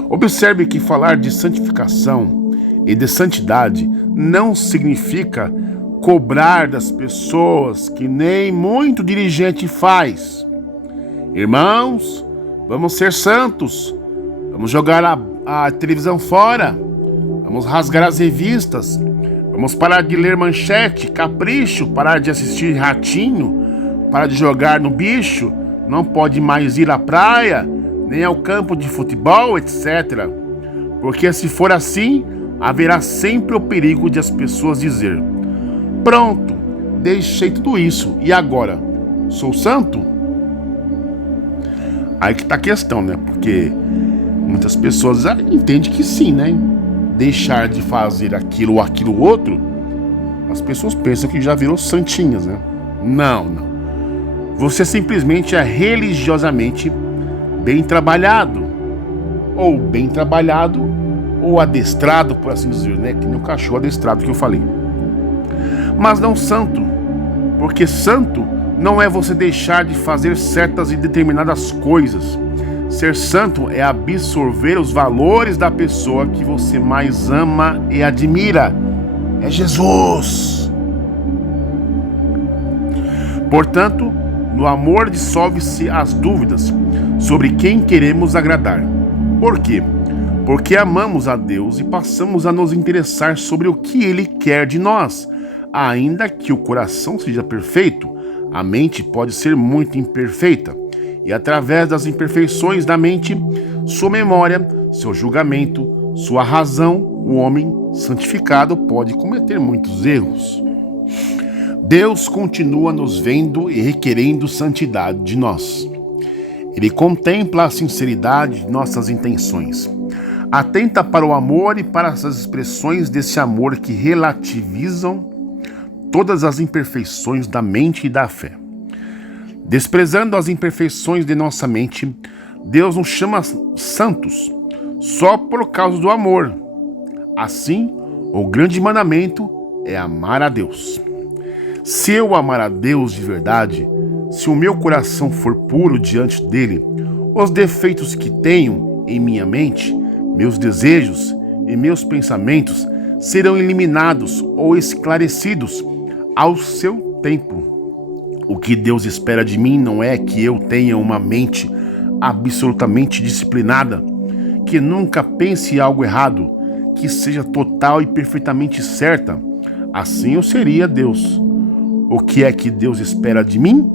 Observe que falar de santificação e de santidade não significa cobrar das pessoas que nem muito dirigente faz. Irmãos, vamos ser santos, vamos jogar a televisão fora, vamos rasgar as revistas, vamos parar de ler Manchete, Capricho, parar de assistir Ratinho, parar de jogar no bicho, não pode mais ir à praia, nem ao campo de futebol, etc. Porque se for assim, haverá sempre o perigo de as pessoas dizer: pronto, deixei tudo isso, e agora? Sou santo? Aí que tá a questão, né? Porque muitas pessoas entendem que sim, né? Deixar de fazer aquilo ou aquilo outro, as pessoas pensam que já virou santinhas, né? Não. Você simplesmente é religiosamente bem trabalhado. Ou adestrado, por assim dizer, né? Que nem o cachorro adestrado que eu falei. Mas não santo. Porque santo não é você deixar de fazer certas e determinadas coisas. Ser santo é absorver os valores da pessoa que você mais ama e admira. É Jesus. Portanto, no amor dissolve-se as dúvidas sobre quem queremos agradar. Por quê? Porque amamos a Deus e passamos a nos interessar sobre o que Ele quer de nós. Ainda que o coração seja perfeito, a mente pode ser muito imperfeita. E através das imperfeições da mente, sua memória, seu julgamento, sua razão, o homem santificado pode cometer muitos erros. Deus continua nos vendo e requerendo santidade de nós. Ele contempla a sinceridade de nossas intenções. Atenta para o amor e para as expressões desse amor que relativizam todas as imperfeições da mente e da fé. Desprezando as imperfeições de nossa mente, Deus nos chama santos só por causa do amor. Assim, o grande mandamento é amar a Deus. Se eu amar a Deus de verdade, se o meu coração for puro diante dele, os defeitos que tenho em minha mente, meus desejos e meus pensamentos serão eliminados ou esclarecidos ao seu tempo. O que Deus espera de mim não é que eu tenha uma mente absolutamente disciplinada, que nunca pense algo errado, que seja total e perfeitamente certa. Assim eu seria Deus. O que é que Deus espera de mim?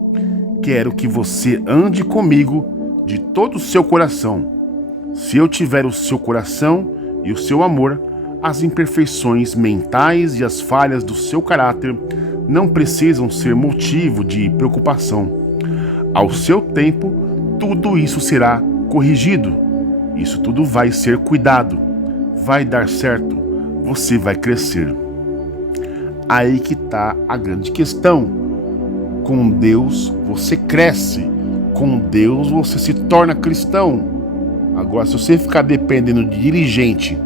Quero que você ande comigo de todo o seu coração. Se eu tiver o seu coração e o seu amor, as imperfeições mentais e as falhas do seu caráter não precisam ser motivo de preocupação. Ao seu tempo, tudo isso será corrigido. Isso tudo vai ser cuidado. Vai dar certo. Você vai crescer. Aí que tá está a grande questão. Com Deus você cresce, com Deus você se torna cristão. Agora, se você ficar dependendo de dirigente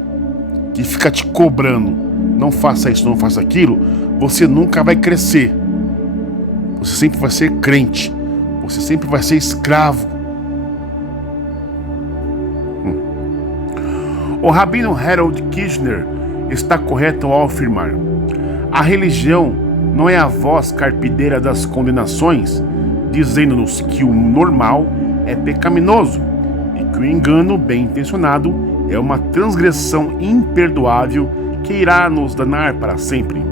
que fica te cobrando, não faça isso, não faça aquilo, você nunca vai crescer. Você sempre vai ser crente, você sempre vai ser escravo. O rabino Harold Kirchner está correto ao afirmar: a religião não é a voz carpideira das condenações, dizendo-nos que o normal é pecaminoso e que o engano bem intencionado é uma transgressão imperdoável que irá nos danar para sempre.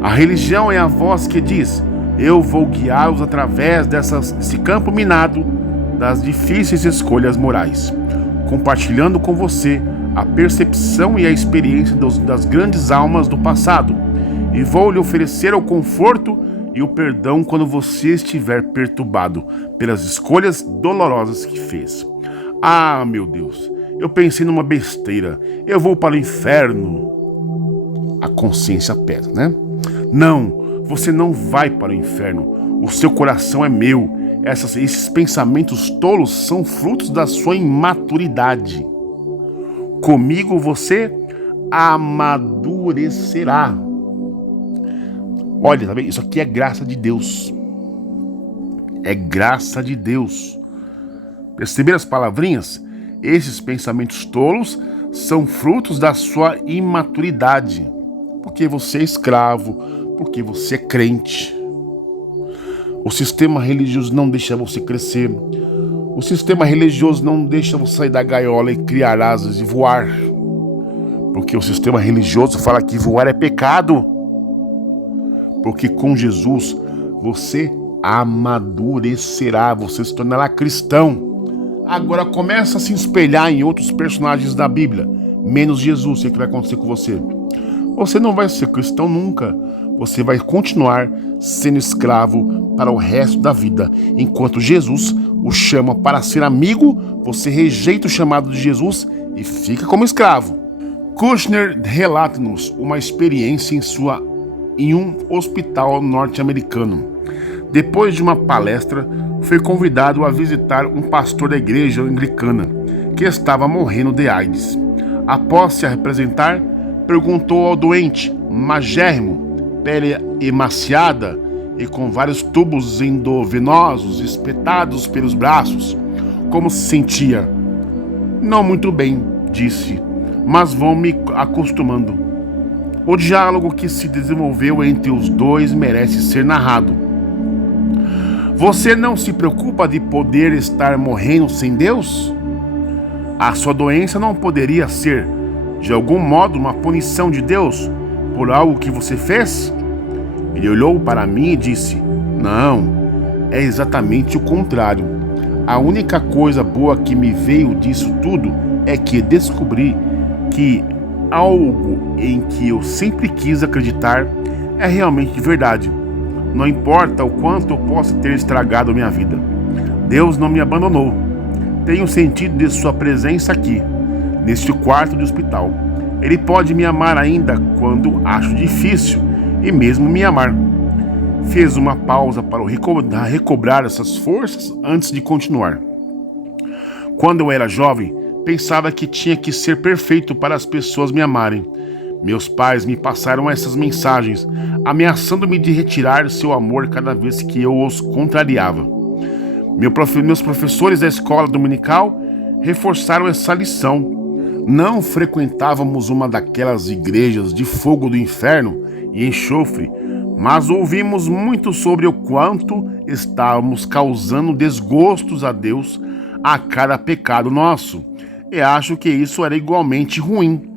A religião é a voz que diz: eu vou guiá-los através desse campo minado das difíceis escolhas morais, compartilhando com você a percepção e a experiência das grandes almas do passado, e vou lhe oferecer o conforto e o perdão quando você estiver perturbado pelas escolhas dolorosas que fez. Ah, meu Deus, eu pensei numa besteira, eu vou para o inferno. A consciência pesa, né? Não, você não vai para o inferno, o seu coração é meu. Esses pensamentos tolos são frutos da sua imaturidade. Comigo você amadurecerá. Olha, tá vendo? Isso aqui é graça de Deus. É graça de Deus. Perceberam as palavrinhas? Esses pensamentos tolos são frutos da sua imaturidade. Porque você é escravo, porque você é crente. O sistema religioso não deixa você crescer. O sistema religioso não deixa você sair da gaiola e criar asas e voar. Porque o sistema religioso fala que voar é pecado. Porque com Jesus você amadurecerá, você se tornará cristão. Agora começa a se espelhar em outros personagens da Bíblia, menos Jesus. O que vai acontecer com você? Você não vai ser cristão nunca. Você vai continuar sendo escravo para o resto da vida. Enquanto Jesus o chama para ser amigo, você rejeita o chamado de Jesus e fica como escravo. Kushner relata-nos uma experiência em um hospital norte-americano. Depois de uma palestra, foi convidado a visitar um pastor da igreja anglicana que estava morrendo de AIDS. Após se apresentar, perguntou ao doente, magérrimo, pele emaciada e com vários tubos endovenosos espetados pelos braços, como se sentia. Não muito bem, disse, mas vou me acostumando. O diálogo que se desenvolveu entre os dois merece ser narrado. Você não se preocupa de poder estar morrendo sem Deus? A sua doença não poderia ser, de algum modo, uma punição de Deus por algo que você fez? Ele olhou para mim e disse: não, é exatamente o contrário. A única coisa boa que me veio disso tudo é que descobri que algo em que eu sempre quis acreditar é realmente verdade. Não importa o quanto eu possa ter estragado minha vida, Deus não me abandonou. Tenho sentido de sua presença aqui, neste quarto de hospital. Ele pode me amar ainda quando acho difícil e mesmo me amar. Fez uma pausa para recobrar essas forças antes de continuar. Quando eu era jovem, pensava que tinha que ser perfeito para as pessoas me amarem. Meus pais me passaram essas mensagens, ameaçando-me de retirar seu amor cada vez que eu os contrariava. Meus professores da escola dominical reforçaram essa lição. Não frequentávamos uma daquelas igrejas de fogo do inferno e enxofre, mas ouvimos muito sobre o quanto estávamos causando desgostos a Deus a cada pecado nosso. E acho que isso era igualmente ruim,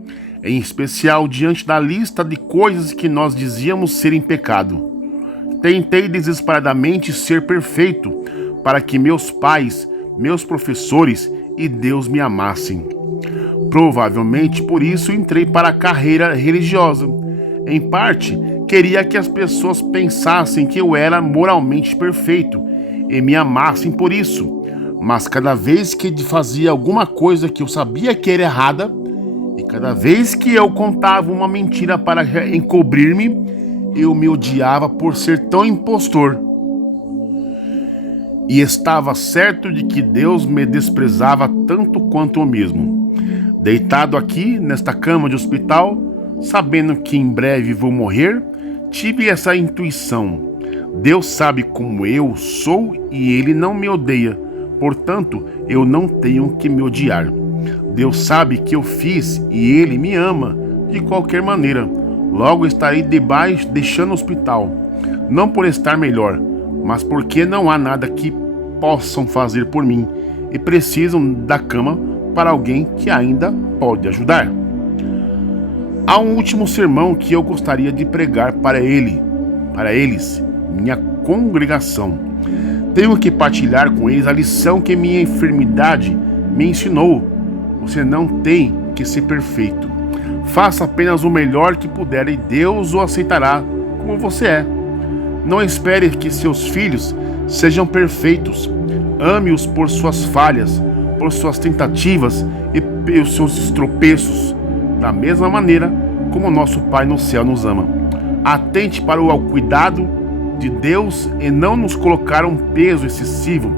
em especial diante da lista de coisas que nós dizíamos serem pecado. Tentei desesperadamente ser perfeito para que meus pais, meus professores e Deus me amassem. Provavelmente por isso entrei para a carreira religiosa. Em parte, queria que as pessoas pensassem que eu era moralmente perfeito e me amassem por isso. Mas cada vez que fazia alguma coisa que eu sabia que era errada, e cada vez que eu contava uma mentira para encobrir-me, eu me odiava por ser tão impostor. E estava certo de que Deus me desprezava tanto quanto eu mesmo. Deitado aqui, nesta cama de hospital, sabendo que em breve vou morrer, tive essa intuição. Deus sabe como eu sou e Ele não me odeia, portanto, eu não tenho que me odiar. Deus sabe que eu fiz e Ele me ama de qualquer maneira. Logo estarei debaixo, deixando o hospital, não por estar melhor, mas porque não há nada que possam fazer por mim e precisam da cama para alguém que ainda pode ajudar. Há um último sermão que eu gostaria de pregar para eles, minha congregação. Tenho que partilhar com eles a lição que minha enfermidade me ensinou. Você não tem que ser perfeito. Faça apenas o melhor que puder e Deus o aceitará como você é. Não espere que seus filhos sejam perfeitos. Ame-os por suas falhas, por suas tentativas e pelos seus tropeços, da mesma maneira como nosso Pai no céu nos ama. Atente para o cuidado de Deus e não nos colocar um peso excessivo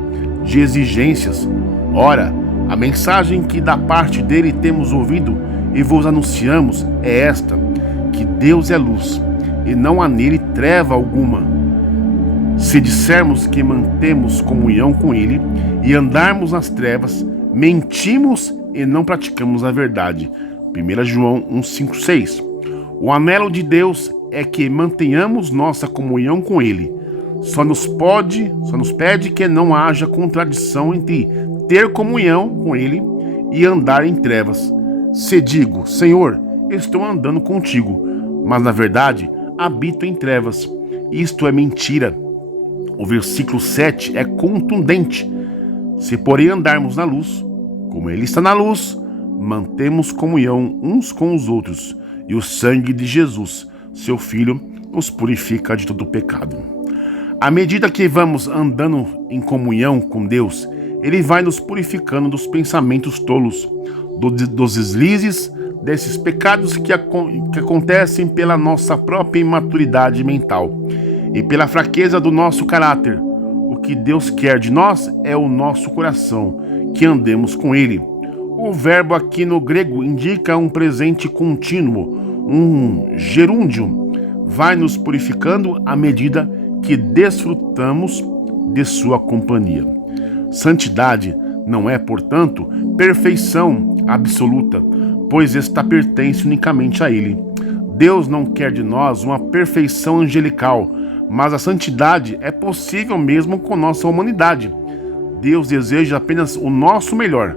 de exigências. Ora, a mensagem que da parte dele temos ouvido e vos anunciamos é esta, que Deus é luz e não há nele treva alguma. Se dissermos que mantemos comunhão com ele e andarmos nas trevas, mentimos e não praticamos a verdade. 1 João 1,5-6. O anelo de Deus é que mantenhamos nossa comunhão com ele. Só nos pede que não haja contradição entre ter comunhão com ele e andar em trevas. Se digo, Senhor, estou andando contigo, mas na verdade habito em trevas. Isto é mentira. O versículo 7 é contundente. Se porém andarmos na luz, como ele está na luz, mantemos comunhão uns com os outros, e o sangue de Jesus, seu Filho, nos purifica de todo pecado. À medida que vamos andando em comunhão com Deus, Ele vai nos purificando dos pensamentos tolos, dos deslizes, desses pecados que acontecem pela nossa própria imaturidade mental e pela fraqueza do nosso caráter. O que Deus quer de nós é o nosso coração, que andemos com Ele. O verbo aqui no grego indica um presente contínuo, um gerúndio. Vai nos purificando à medida que desfrutamos de sua companhia. Santidade não é, portanto, perfeição absoluta, pois esta pertence unicamente a Ele. Deus não quer de nós uma perfeição angelical, mas a santidade é possível mesmo com nossa humanidade. Deus deseja apenas o nosso melhor,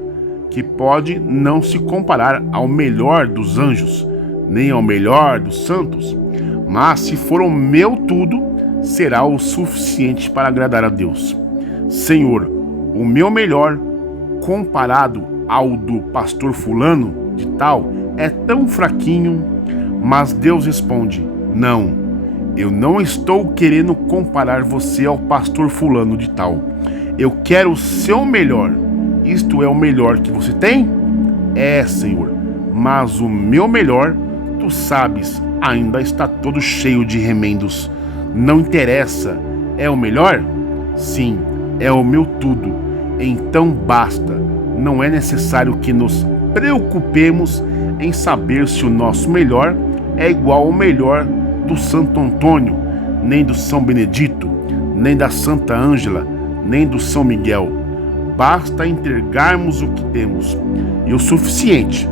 que pode não se comparar ao melhor dos anjos, nem ao melhor dos santos, mas se for o meu tudo, será o suficiente para agradar a Deus. Senhor, o meu melhor, comparado ao do pastor fulano de tal, é tão fraquinho. Mas Deus responde, não, eu não estou querendo comparar você ao pastor fulano de tal. Eu quero o seu melhor. Isto é o melhor que você tem? É, Senhor, mas o meu melhor, tu sabes, ainda está todo cheio de remendos. Não interessa, é o melhor? Sim, é o meu tudo. Então basta, não é necessário que nos preocupemos em saber se o nosso melhor é igual ao melhor do Santo Antônio, nem do São Benedito, nem da Santa Ângela, nem do São Miguel. Basta entregarmos o que temos, e o suficiente.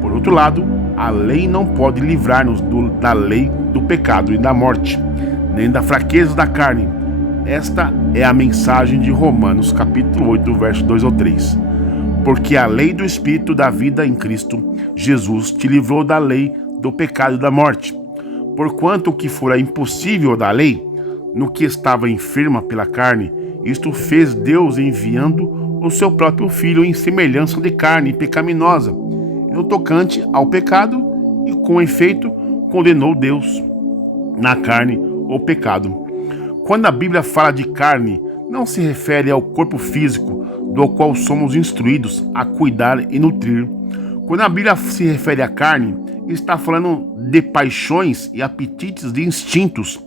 Por outro lado, a lei não pode livrar-nos da lei do pecado e da morte, nem da fraqueza da carne. Esta é a mensagem de Romanos capítulo 8, verso 2 ao 3. Porque a lei do Espírito da vida em Cristo Jesus te livrou da lei do pecado e da morte. Porquanto o que fora impossível da lei, no que estava enferma pela carne, isto fez Deus enviando o seu próprio Filho em semelhança de carne pecaminosa, no tocante ao pecado, e com efeito condenou Deus na carne o pecado. Quando a Bíblia fala de carne, não se refere ao corpo físico, do qual somos instruídos a cuidar e nutrir. Quando a Bíblia se refere à carne, está falando de paixões e apetites de instintos.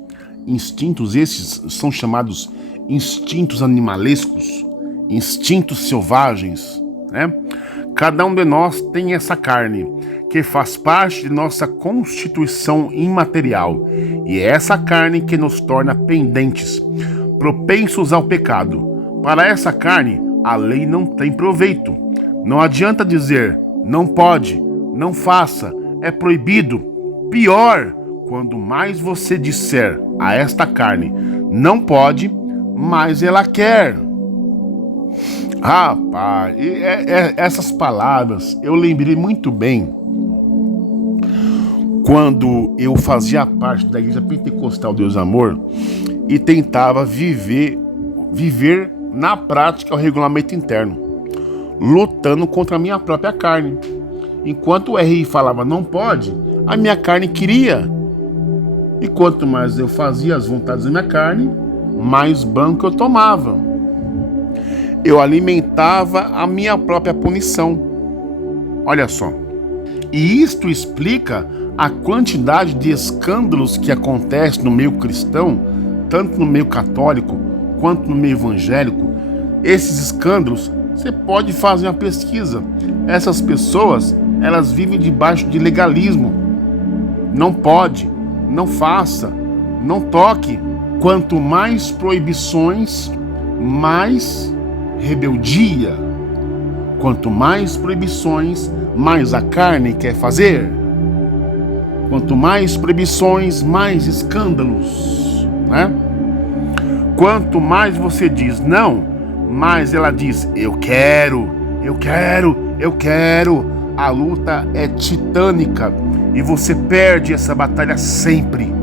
Instintos esses são chamados instintos animalescos, instintos selvagens, né? Cada um de nós tem essa carne, que faz parte de nossa constituição imaterial, e é essa carne que nos torna pendentes, propensos ao pecado. Para essa carne, a lei não tem proveito. Não adianta dizer, não pode, não faça, é proibido. Pior, quando mais você disser a esta carne, não pode, mais ela quer. Rapaz, essas palavras eu lembrei muito bem quando eu fazia parte da Igreja Pentecostal Deus Amor e tentava viver na prática o regulamento interno, lutando contra a minha própria carne. Enquanto o RI falava não pode, a minha carne queria. E quanto mais eu fazia as vontades da minha carne, mais banco eu tomava. Eu alimentava a minha própria punição. Olha só. E isto explica a quantidade de escândalos que acontece no meio cristão, tanto no meio católico quanto no meio evangélico. Esses escândalos, você pode fazer uma pesquisa. Essas pessoas, elas vivem debaixo de legalismo. Não pode, não faça, não toque. Quanto mais proibições, mais rebeldia. Quanto mais proibições, mais a carne quer fazer. Quanto mais proibições, mais escândalos, né? Quanto mais você diz não, mais ela diz eu quero, eu quero, eu quero. A luta é titânica e você perde essa batalha sempre.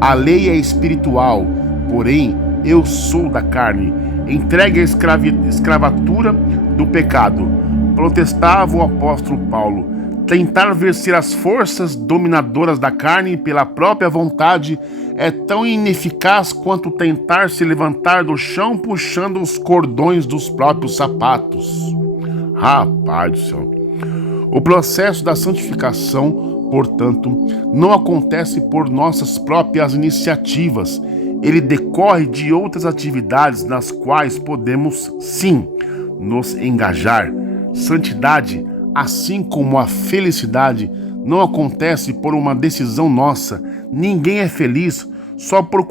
A lei é espiritual, porém eu sou da carne, entregue à escravatura do pecado. Protestava o apóstolo Paulo. Tentar vencer as forças dominadoras da carne pela própria vontade é tão ineficaz quanto tentar se levantar do chão puxando os cordões dos próprios sapatos. Rapaz do céu. O processo da santificação, portanto, não acontece por nossas próprias iniciativas. Ele decorre de outras atividades nas quais podemos, sim, nos engajar. Santidade, assim como a felicidade, não acontece por uma decisão nossa. Ninguém é feliz só por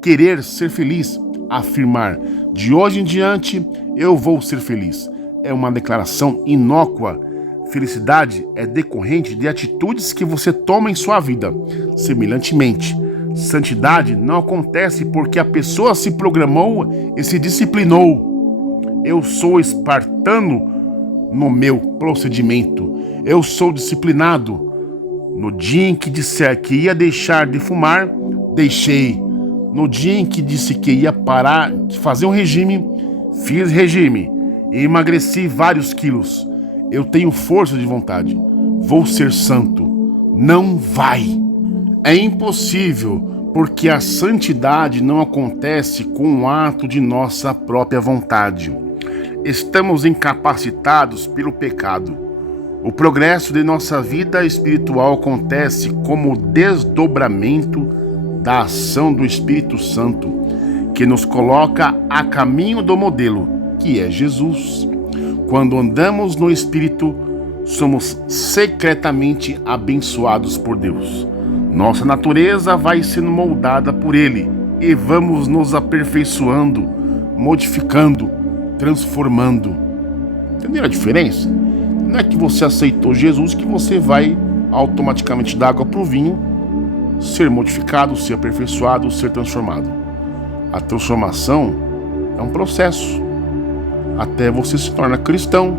querer ser feliz. Afirmar, de hoje em diante, eu vou ser feliz, é uma declaração inócua. Felicidade é decorrente de atitudes que você toma em sua vida. Semelhantemente, santidade não acontece porque a pessoa se programou e se disciplinou. Eu sou espartano no meu procedimento. Eu sou disciplinado. No dia em que disser que ia deixar de fumar, deixei. No dia em que disse que ia parar de fazer um regime, fiz regime e emagreci vários quilos. Eu tenho força de vontade. Vou ser santo. Não vai. É impossível, porque a santidade não acontece com o ato de nossa própria vontade. Estamos incapacitados pelo pecado. O progresso de nossa vida espiritual acontece como desdobramento da ação do Espírito Santo, que nos coloca a caminho do modelo, que é Jesus. Quando andamos no Espírito, somos secretamente abençoados por Deus. Nossa natureza vai sendo moldada por Ele e vamos nos aperfeiçoando, modificando, transformando. Entendeu a diferença? Não é que você aceitou Jesus que você vai automaticamente dar água para o vinho, ser modificado, ser aperfeiçoado, ser transformado. A transformação é um processo até você se tornar cristão.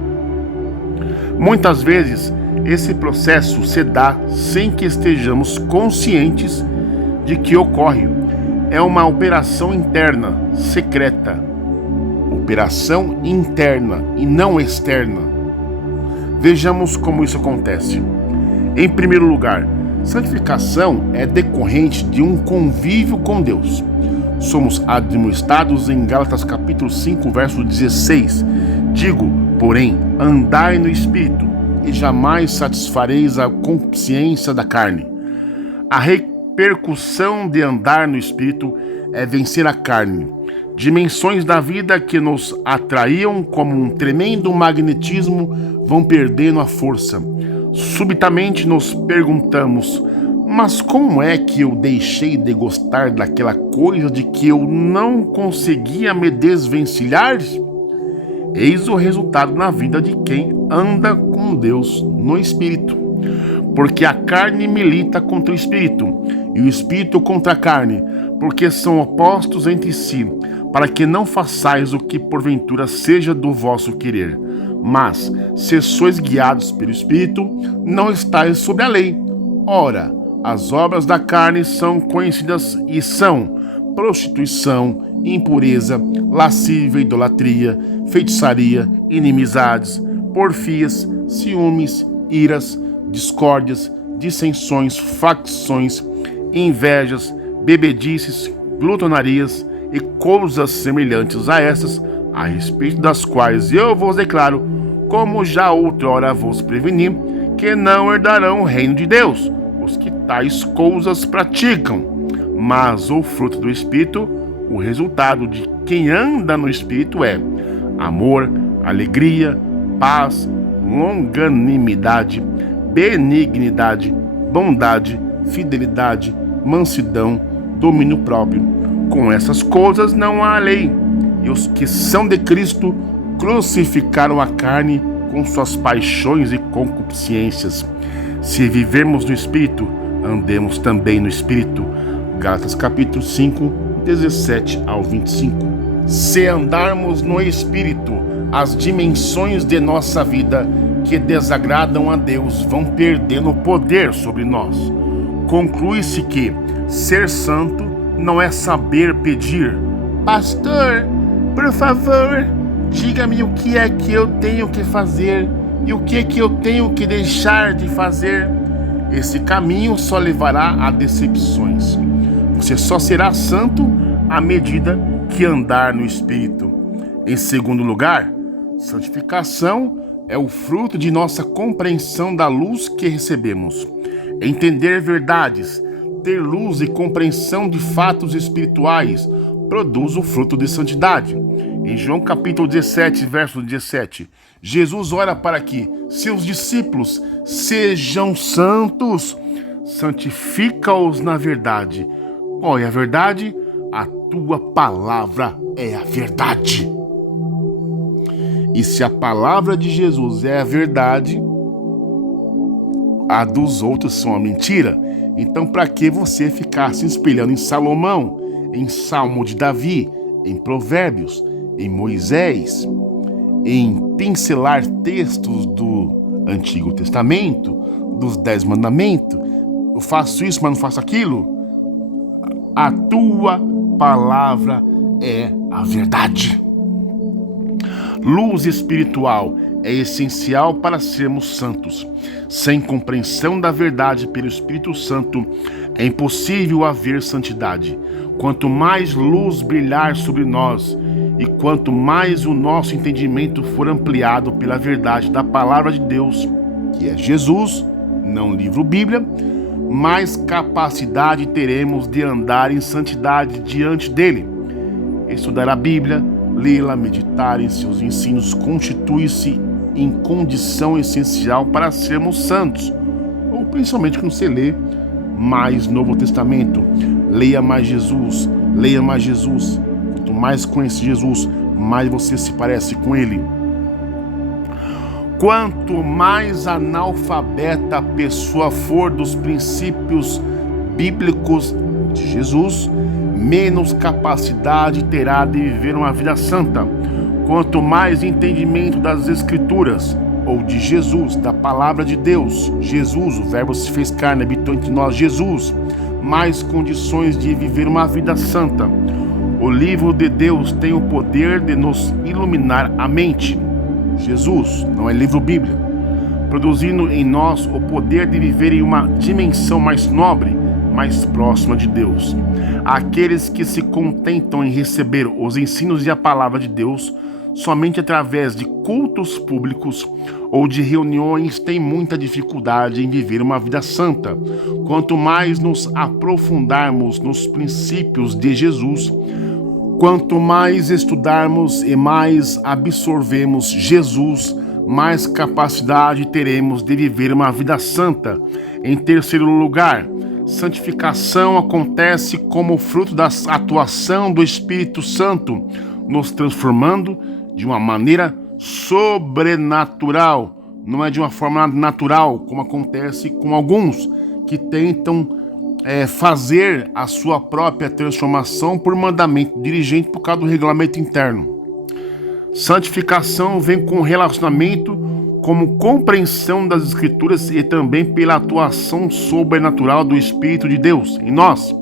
Muitas vezes esse processo se dá sem que estejamos conscientes de que ocorre. É uma operação interna, secreta. Operação interna e não externa. Vejamos como isso acontece. Em primeiro lugar, santificação é decorrente de um convívio com Deus. Somos admoestados em Gálatas capítulo 5, verso 16. Digo, porém, andai no Espírito, e jamais satisfareis a consciência da carne. A repercussão de andar no Espírito é vencer a carne. Dimensões da vida que nos atraíam como um tremendo magnetismo vão perdendo a força. Subitamente nos perguntamos: mas como é que eu deixei de gostar daquela coisa de que eu não conseguia me desvencilhar? Eis o resultado na vida de quem anda com Deus no Espírito. Porque a carne milita contra o Espírito, e o Espírito contra a carne, porque são opostos entre si, para que não façais o que porventura seja do vosso querer. Mas, se sois guiados pelo Espírito, não estáis sob a lei. Ora, as obras da carne são conhecidas e são prostituição, impureza, lascívia, idolatria, feitiçaria, inimizades, porfias, ciúmes, iras, discórdias, dissensões, facções, invejas, bebedices, glutonarias e coisas semelhantes a essas, a respeito das quais eu vos declaro, como já outrora vos preveni, que não herdarão o reino de Deus os que tais coisas praticam. Mas o fruto do Espírito, o resultado de quem anda no Espírito é amor, alegria, paz, longanimidade, benignidade, bondade, fidelidade, mansidão, domínio próprio. Com essas coisas não há lei. E os que são de Cristo crucificaram a carne com suas paixões e concupiscências. Se vivermos no Espírito, andemos também no Espírito. Gálatas capítulo 5, 17 ao 25. Se andarmos no Espírito, as dimensões de nossa vida que desagradam a Deus vão perdendo poder sobre nós. Conclui-se que ser santo não é saber pedir: pastor, por favor, diga-me o que é que eu tenho que fazer e o que é que eu tenho que deixar de fazer. Esse caminho só levará a decepções. Você só será santo à medida que andar no Espírito. Em segundo lugar, santificação é o fruto de nossa compreensão da luz que recebemos. Entender verdades, ter luz e compreensão de fatos espirituais produz o fruto de santidade. Em João capítulo 17, verso 17, Jesus ora para que seus discípulos sejam santos. Santifica-os na verdade. Qual é a verdade? A tua palavra é a verdade. E se a palavra de Jesus é a verdade, a dos outros são a mentira. Então, para que você ficar se espelhando em Salomão, em Salmo de Davi, em Provérbios, em Moisés, em pincelar textos do Antigo Testamento, dos 10 mandamentos? Eu faço isso, mas não faço aquilo. A tua palavra é a verdade. Luz espiritual é essencial para sermos santos. Sem compreensão da verdade pelo Espírito Santo, é impossível haver santidade. Quanto mais luz brilhar sobre nós e quanto mais o nosso entendimento for ampliado pela verdade da palavra de Deus, que é Jesus, não livro Bíblia, mais capacidade teremos de andar em santidade diante dele. Estudar a Bíblia, lê-la, meditar em seus ensinos constitui-se em condição essencial para sermos santos. Ou principalmente quando você lê mais Novo Testamento, leia mais Jesus, leia mais Jesus. Quanto mais conhece Jesus, mais você se parece com ele. Quanto mais analfabeta a pessoa for dos princípios bíblicos de Jesus, menos capacidade terá de viver uma vida santa. Quanto mais entendimento das Escrituras, ou de Jesus, da palavra de Deus, Jesus, o Verbo se fez carne, habitou entre nós, Jesus, mais condições de viver uma vida santa. O livro de Deus tem o poder de nos iluminar a mente. Jesus, não é livro Bíblia, produzindo em nós o poder de viver em uma dimensão mais nobre, mais próxima de Deus. Aqueles que se contentam em receber os ensinos e a palavra de Deus somente através de cultos públicos ou de reuniões têm muita dificuldade em viver uma vida santa. Quanto mais nos aprofundarmos nos princípios de Jesus, quanto mais estudarmos e mais absorvemos Jesus, mais capacidade teremos de viver uma vida santa. Em terceiro lugar, santificação acontece como fruto da atuação do Espírito Santo, nos transformando de uma maneira sobrenatural. Não é de uma forma natural, como acontece com alguns que tentam fazer a sua própria transformação por mandamento dirigente por causa do regulamento interno. Santificação vem com relacionamento, como compreensão das Escrituras e também pela atuação sobrenatural do Espírito de Deus em nós.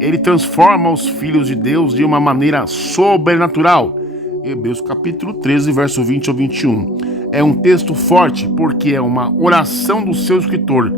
Ele transforma os filhos de Deus de uma maneira sobrenatural. Hebreus capítulo 13, verso 20 ao 21. É um texto forte porque é uma oração do seu escritor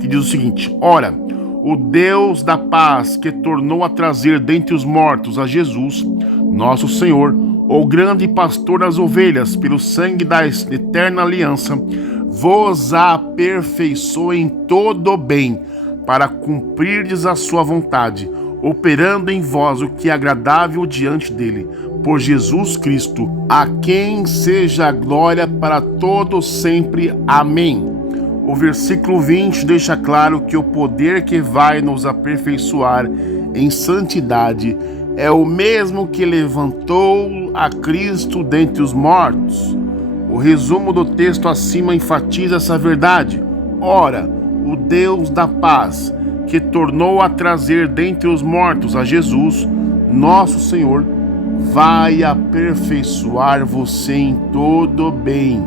que diz o seguinte: ora, o Deus da paz que tornou a trazer dentre os mortos a Jesus, nosso Senhor, o grande pastor das ovelhas, pelo sangue da eterna aliança, vos aperfeiçoe em todo o bem, para cumprirdes a sua vontade, operando em vós o que é agradável diante dele, por Jesus Cristo, a quem seja a glória para todos sempre. Amém. O versículo 20 deixa claro que o poder que vai nos aperfeiçoar em santidade é o mesmo que levantou a Cristo dentre os mortos. O resumo do texto acima enfatiza essa verdade. Ora, o Deus da paz, que tornou a trazer dentre os mortos a Jesus, nosso Senhor, vai aperfeiçoar você em todo bem.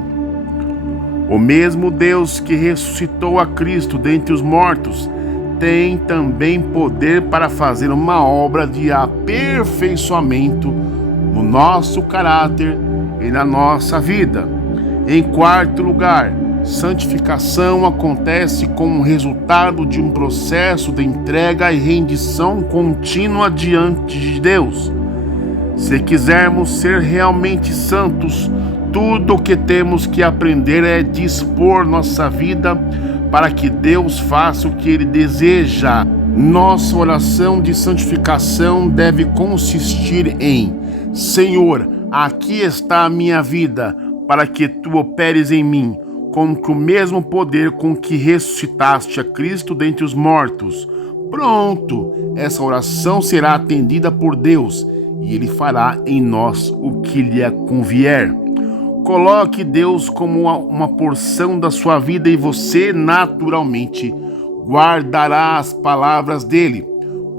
O mesmo Deus que ressuscitou a Cristo dentre os mortos tem também poder para fazer uma obra de aperfeiçoamento no nosso caráter e na nossa vida. Em quarto lugar, santificação acontece como resultado de um processo de entrega e rendição contínua diante de Deus. Se quisermos ser realmente santos, tudo o que temos que aprender é dispor nossa vida para que Deus faça o que Ele deseja. Nossa oração de santificação deve consistir em: Senhor, aqui está a minha vida, para que Tu operes em mim, com o mesmo poder com que ressuscitaste a Cristo dentre os mortos. Pronto, essa oração será atendida por Deus, e Ele fará em nós o que lhe convier. Coloque Deus como uma porção da sua vida e você naturalmente guardará as palavras dele.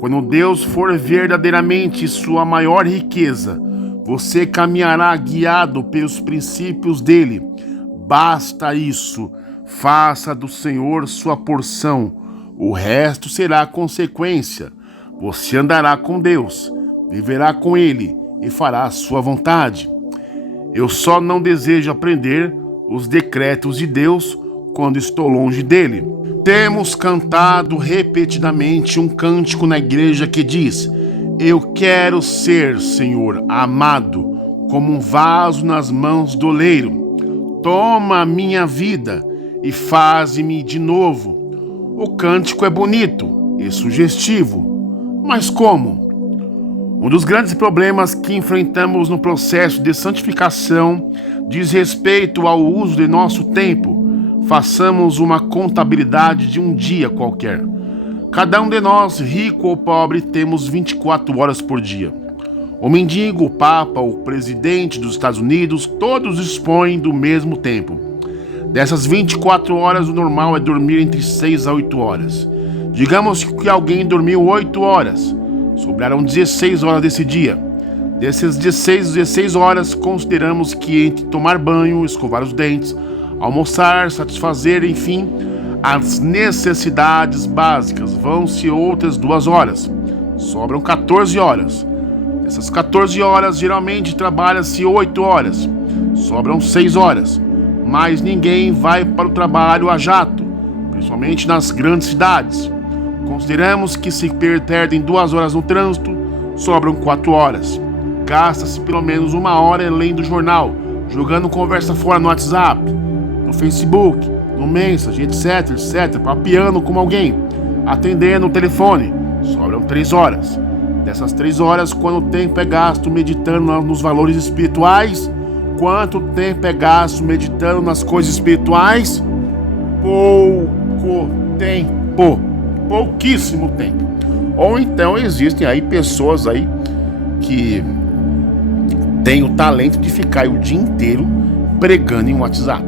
Quando Deus for verdadeiramente sua maior riqueza, você caminhará guiado pelos princípios dele. Basta isso. Faça do Senhor sua porção. O resto será consequência. Você andará com Deus, viverá com ele e fará a sua vontade. Eu só não desejo aprender os decretos de Deus quando estou longe dele. Temos cantado repetidamente um cântico na igreja que diz: eu quero ser, Senhor, amado, como um vaso nas mãos do oleiro. Toma a minha vida e faze-me de novo. O cântico é bonito e sugestivo, mas como? Um dos grandes problemas que enfrentamos no processo de santificação diz respeito ao uso de nosso tempo. Façamos uma contabilidade de um dia qualquer. Cada um de nós, rico ou pobre, temos 24 horas por dia. O mendigo, o papa, o presidente dos Estados Unidos, todos dispõem do mesmo tempo. Dessas 24 horas, o normal é dormir entre 6 a 8 horas. Digamos que alguém dormiu 8 horas. Sobraram 16 horas desse dia. Dessas 16 horas, consideramos que entre tomar banho, escovar os dentes, almoçar, satisfazer, enfim, as necessidades básicas, vão-se outras 2 horas. Sobram 14 horas. Dessas 14 horas, geralmente trabalha-se 8 horas. Sobram 6 horas. Mas ninguém vai para o trabalho a jato, principalmente nas grandes cidades. Consideramos que se perdem 2 horas no trânsito, sobram 4 horas. gasta-se pelo menos 1 hora lendo jornal, jogando conversa fora no WhatsApp, no Facebook, no Messenger, etc, papeando com alguém, atendendo o telefone. Sobram 3 horas. Dessas 3 horas, quanto tempo é gasto meditando nos valores espirituais? Quanto tempo é gasto meditando nas coisas espirituais? Pouco tempo. Pouquíssimo tempo. Ou então existem aí pessoas aí que têm o talento de ficar o dia inteiro pregando em WhatsApp.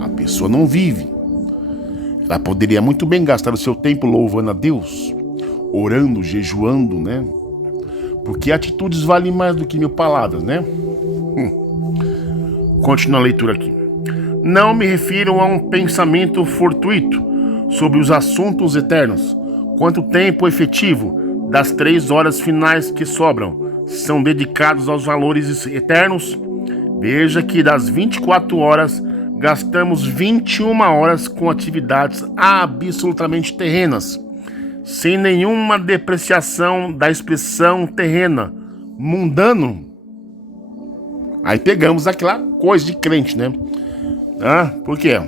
A pessoa não vive. Ela poderia muito bem gastar o seu tempo louvando a Deus, orando, jejuando, né? Porque atitudes valem mais do que 1000 palavras, né? Continua a leitura aqui. Não me refiro a um pensamento fortuito sobre os assuntos eternos. Quanto tempo efetivo das 3 horas finais que sobram são dedicados aos valores eternos? Veja que das 24 horas, gastamos 21 horas com atividades absolutamente terrenas, sem nenhuma depreciação da expressão terrena, mundano. Aí pegamos aquela coisa de crente, né? Por quê?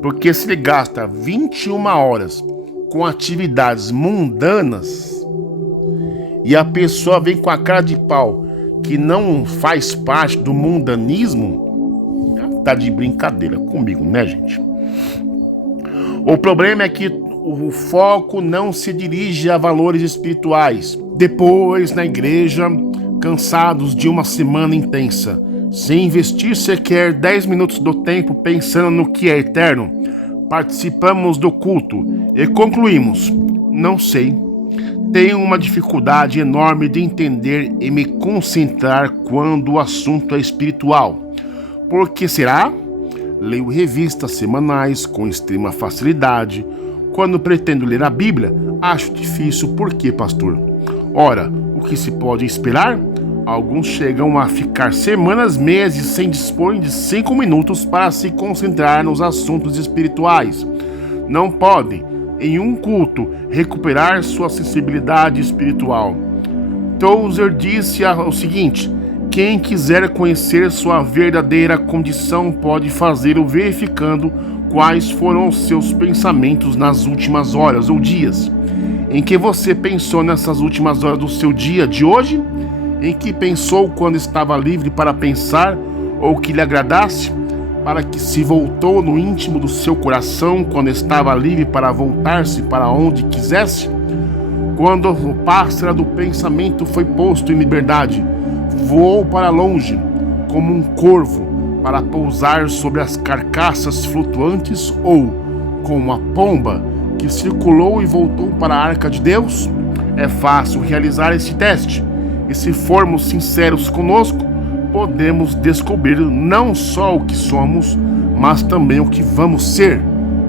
Porque se ele gasta 21 horas com atividades mundanas e a pessoa vem com a cara de pau que não faz parte do mundanismo, tá de brincadeira comigo, né, gente? O problema é que o foco não se dirige a valores espirituais. Depois, na igreja, cansados de uma semana intensa, sem investir sequer 10 minutos do tempo pensando no que é eterno, participamos do culto e concluímos: não sei. Tenho uma dificuldade enorme de entender e me concentrar quando o assunto é espiritual. Por que será? Leio revistas semanais com extrema facilidade. Quando pretendo ler a Bíblia, acho difícil. Por quê, pastor? Ora, o que se pode esperar? Alguns chegam a ficar semanas, meses sem dispor de 5 minutos para se concentrar nos assuntos espirituais. Não podem, em um culto, recuperar sua sensibilidade espiritual. Tozer disse o seguinte: quem quiser conhecer sua verdadeira condição pode fazê-lo verificando quais foram os seus pensamentos nas últimas horas ou dias. Em que você pensou nessas últimas horas do seu dia de hoje? Em que pensou quando estava livre para pensar ou que lhe agradasse? Para que se voltou no íntimo do seu coração quando estava livre para voltar-se para onde quisesse? Quando o pássaro do pensamento foi posto em liberdade, voou para longe, como um corvo, para pousar sobre as carcaças flutuantes, ou, como a pomba, que circulou e voltou para a arca de Deus? É fácil realizar esse teste, e se formos sinceros conosco, podemos descobrir não só o que somos, mas também o que vamos ser.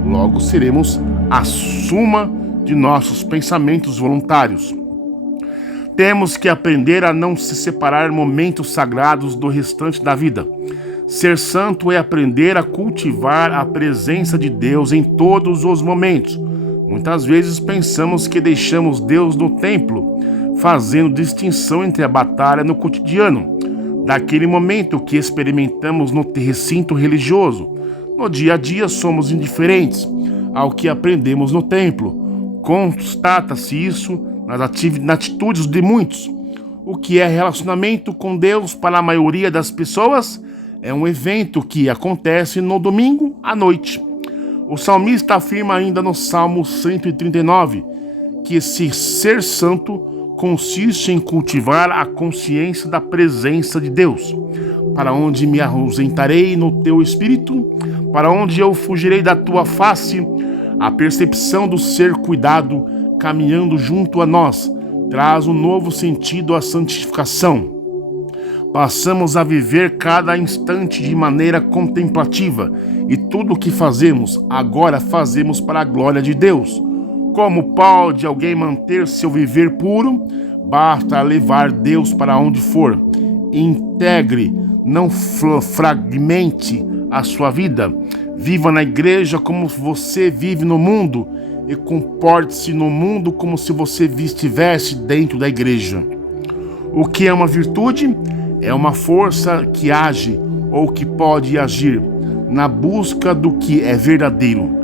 Logo seremos a suma de nossos pensamentos voluntários. Temos que aprender a não se separar momentos sagrados do restante da vida. Ser santo é aprender a cultivar a presença de Deus em todos os momentos. Muitas vezes pensamos que deixamos Deus no templo, fazendo distinção entre a batalha no cotidiano, daquele momento que experimentamos no recinto religioso. No dia a dia somos indiferentes ao que aprendemos no templo. Constata-se isso nas atitudes de muitos. O que é relacionamento com Deus para a maioria das pessoas é um evento que acontece no domingo à noite. O salmista afirma ainda no Salmo 139 que ser santo consiste em cultivar a consciência da presença de Deus. Para onde me ausentarei no teu espírito? Para onde eu fugirei da tua face? A percepção do ser cuidado caminhando junto a nós traz um novo sentido à santificação. Passamos a viver cada instante de maneira contemplativa e tudo o que fazemos, agora fazemos para a glória de Deus. Como pode alguém manter seu viver puro? Basta levar Deus para onde for. Integre, não fragmente a sua vida. Viva na igreja como você vive no mundo e comporte-se no mundo como se você estivesse dentro da igreja. O que é uma virtude? É uma força que age ou que pode agir na busca do que é verdadeiro.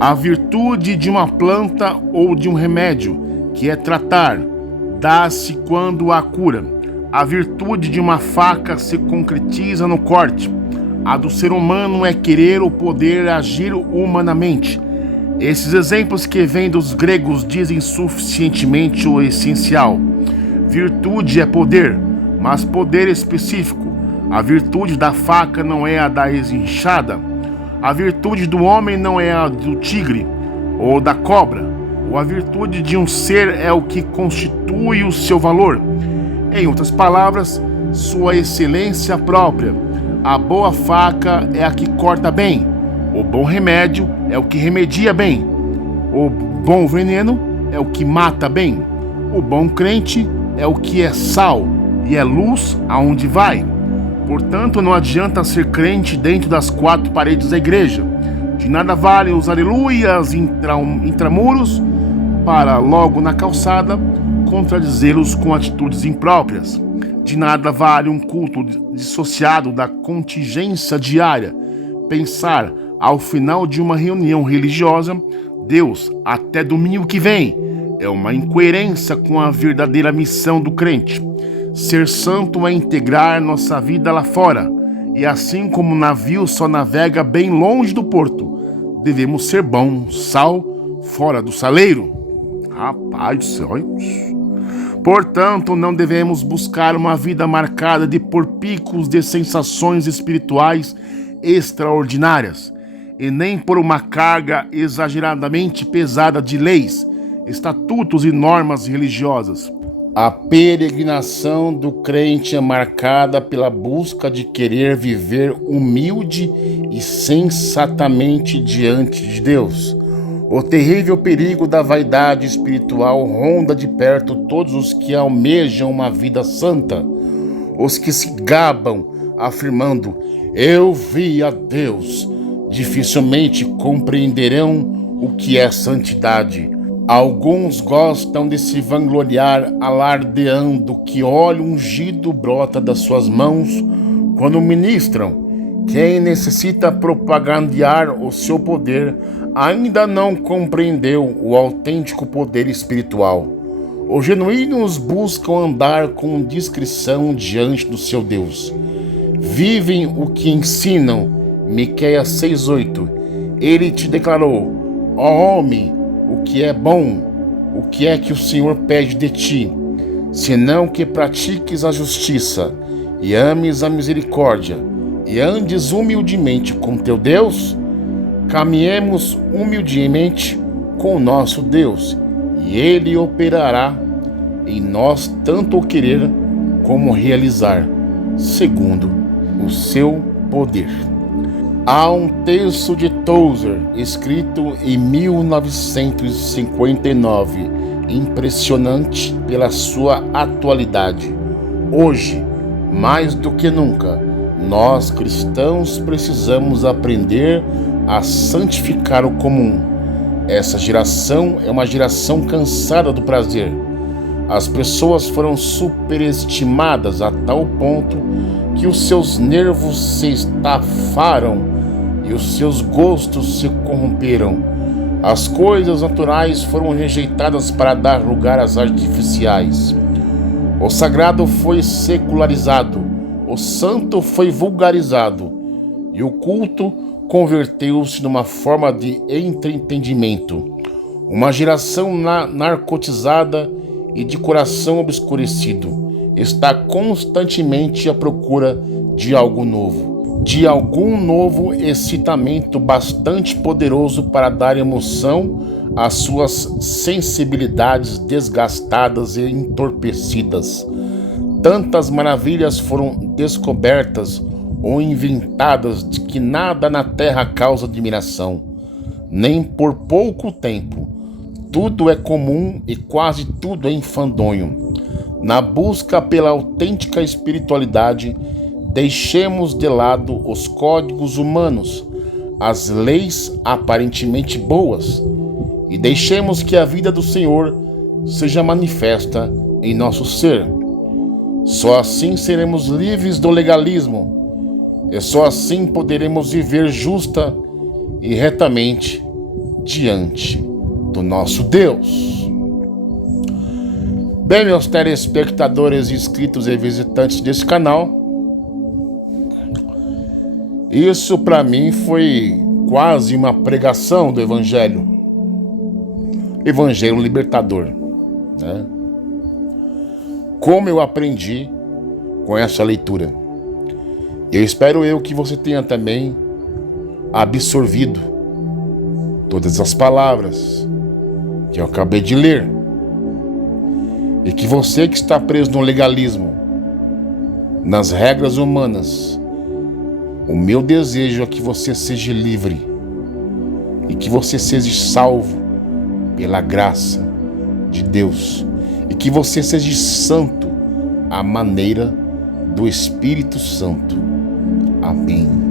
A virtude de uma planta ou de um remédio, que é tratar, dá-se quando há cura. A virtude de uma faca se concretiza no corte. A do ser humano é querer ou poder agir humanamente. Esses exemplos que vêm dos gregos dizem suficientemente o essencial. Virtude é poder, mas poder específico. A virtude da faca não é a da enxada. A virtude do homem não é a do tigre ou da cobra. Ou a virtude de um ser é o que constitui o seu valor. Em outras palavras, sua excelência própria. A boa faca é a que corta bem. O bom remédio é o que remedia bem. O bom veneno é o que mata bem. O bom crente é o que é sal e é luz aonde vai. Portanto, não adianta ser crente dentro das quatro paredes da igreja. De nada vale os aleluias intramuros para logo na calçada contradizê-los com atitudes impróprias. De nada vale um culto dissociado da contingência diária. Pensar ao final de uma reunião religiosa, Deus, até domingo que vem, é uma incoerência com a verdadeira missão do crente. Ser santo é integrar nossa vida lá fora. E assim como o navio só navega bem longe do porto, devemos ser bom sal fora do saleiro. Rapaz do céu. Portanto, não devemos buscar uma vida marcada por picos de sensações espirituais extraordinárias, e nem por uma carga exageradamente pesada de leis, estatutos e normas religiosas. A peregrinação do crente é marcada pela busca de querer viver humilde e sensatamente diante de Deus. O terrível perigo da vaidade espiritual ronda de perto todos os que almejam uma vida santa. Os que se gabam afirmando, eu vi a Deus, dificilmente compreenderão o que é santidade. Alguns gostam de se vangloriar alardeando que óleo ungido brota das suas mãos quando ministram. Quem necessita propagandear o seu poder ainda não compreendeu o autêntico poder espiritual. Os genuínos buscam andar com discrição diante do seu Deus. Vivem o que ensinam. Miqueias 6:8. Ele te declarou, ó homem, o que é bom, o que é que o Senhor pede de ti, senão que pratiques a justiça e ames a misericórdia e andes humildemente com teu Deus. Caminhemos humildemente com o nosso Deus, e Ele operará em nós tanto o querer como realizar, segundo o seu poder. Há um texto de Tozer, escrito em 1959, impressionante pela sua atualidade. Hoje, mais do que nunca, nós cristãos precisamos aprender a santificar o comum. Essa geração é uma geração cansada do prazer. As pessoas foram superestimadas a tal ponto que os seus nervos se estafaram e os seus gostos se corromperam. As coisas naturais foram rejeitadas para dar lugar às artificiais. O sagrado foi secularizado, o santo foi vulgarizado e o culto converteu-se numa forma de entretenimento. Uma geração narcotizada e de coração obscurecido está constantemente à procura de algo novo, de algum novo excitamento bastante poderoso para dar emoção às suas sensibilidades desgastadas e entorpecidas. Tantas maravilhas foram descobertas ou inventadas de que nada na terra causa admiração, nem por pouco tempo. Tudo é comum e quase tudo é enfadonho. Na busca pela autêntica espiritualidade, deixemos de lado os códigos humanos, as leis aparentemente boas, e deixemos que a vida do Senhor seja manifesta em nosso ser. Só assim seremos livres do legalismo, e só assim poderemos viver justa e retamente diante do nosso Deus. Bem, meus telespectadores, inscritos e visitantes desse canal, isso para mim foi quase uma pregação do Evangelho libertador, né? Como eu aprendi com essa leitura. Eu espero que você tenha também absorvido todas as palavras que eu acabei de ler. E que você que está preso no legalismo, nas regras humanas, o meu desejo é que você seja livre e que você seja salvo pela graça de Deus e que você seja santo à maneira do Espírito Santo. Amém.